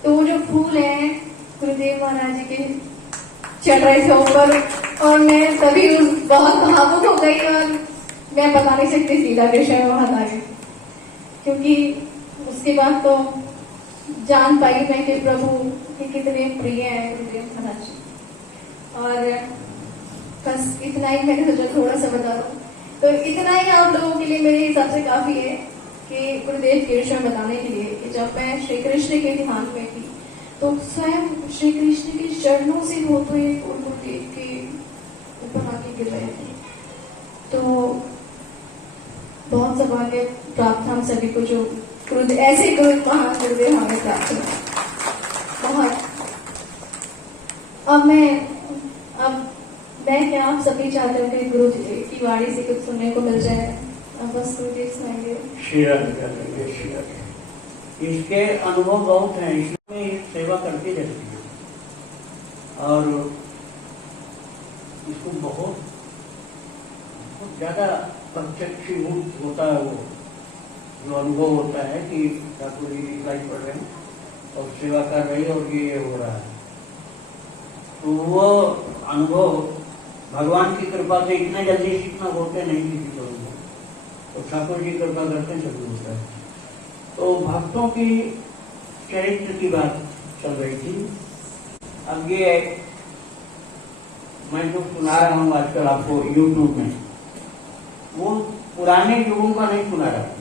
तो वो जो फूल है गुरुदेव महाराज जी के चढ़ रहे थे ऊपर, और मैं तभी बहुत भावुक हो गई, और मैं बता नहीं सकती सीधा कृष्ण में वहां आ गई, क्योंकि उसके बाद तो जान पाई मैं कि प्रभु के कितने प्रिय है गुरुदेव महाराज। और बस इतना ही मैंने सोचा थोड़ा सा बता दूं, तो इतना ही आप लोगों के लिए मेरे हिसाब से काफी है कि गुरुदेव कृष्ण बताने के लिए कि जब मैं श्री कृष्ण के ध्यान में थी तो स्वयं श्री कृष्ण के चरणों से होते हुए गुरुदेव के ऊपर आके गिर रहे थे। तो बहुत सौभाग्य प्राप्त हम सभी को, जो गुरुदेव ऐसे गुरु महान गुरुदेव हमें प्राप्त हुआ बहुत। अब मैं क्या, आप सभी चाहते हो कि गुरु जी की वाणी से कुछ सुनने को मिल जाए। अब बस गुरुदेव सुनाएंगे। श्री राधे, श्री राधे। इसके अनुभव बहुत हैं, इसमें सेवा करती रहती है और इसको बहुत ज्यादा प्रत्यक्षीभूत होता है। वो जो अनुभव होता है कि ठाकुर जी दिखाई पड़ रहे हैं और सेवा कर रही है और ये हो रहा है, तो वो अनुभव भगवान की कृपा से इतना जल्दी सीखना होते नहीं किसी लोगों को, तो ठाकुर जी कृपा करते सभी होता है। तो भक्तों की चरित्र की बात चल रही थी। अब ये मैं जो सुना रहा हूँ आजकल आपको यूट्यूब में, वो पुराने युगों का नहीं सुना रहा हूँ।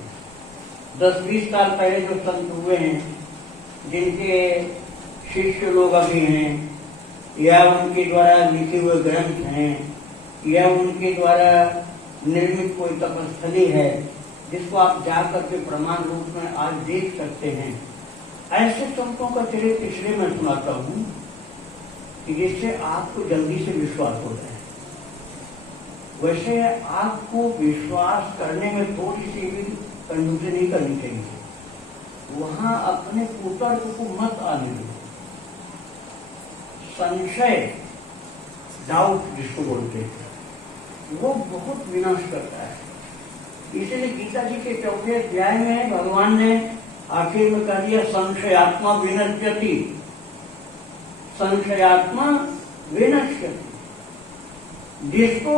10-20 साल पहले जो संत हुए हैं, जिनके शिष्य लोग अभी हैं, या उनके द्वारा लिखे हुए ग्रंथ हैं, या उनके द्वारा निर्मित कोई तपस्थली है जिसको आप जाकर के प्रमाण रूप में आज देख सकते हैं, ऐसे संतों का चरित्र इसलिए मैं सुनाता हूँ कि जिससे आपको जल्दी से विश्वास हो जाए। वैसे आपको विश्वास करने में थोड़ी सी भी कंजूसी नहीं करनी चाहिए। वहां अपने कुतर्क को मत आने दो। संशय, डाउट जिसको बोलते हैं, वो बहुत विनाश करता है। इसलिए गीता जी के 4वें अध्याय में भगवान ने आखिर में कह दिया, संशयात्मा विनश्यति, संशयात्मा विनश्यति। जिसको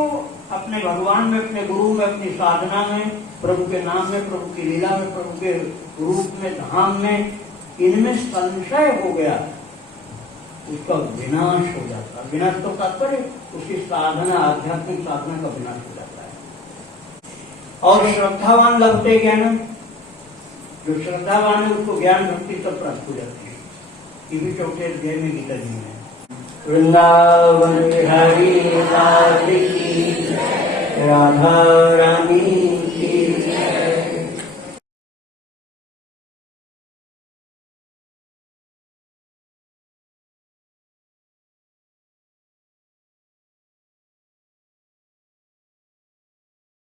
अपने भगवान में, अपने गुरु में, अपनी साधना में, प्रभु के नाम में, प्रभु की लीला में, प्रभु के रूप में, धाम में, इनमें संशय हो गया, उसका विनाश हो जाता है। विनाश तो तात्पर्य उसकी साधना, आध्यात्मिक साधना का विनाश हो जाता है। और श्रद्धावान लभते ज्ञान, जो श्रद्धावान है उसको ज्ञान भक्ति सब प्राप्त हो जाती है। ये भी 4थे अध्याय में गीता जी में है। वृंदावन बिहारी लाल की, राधा रानी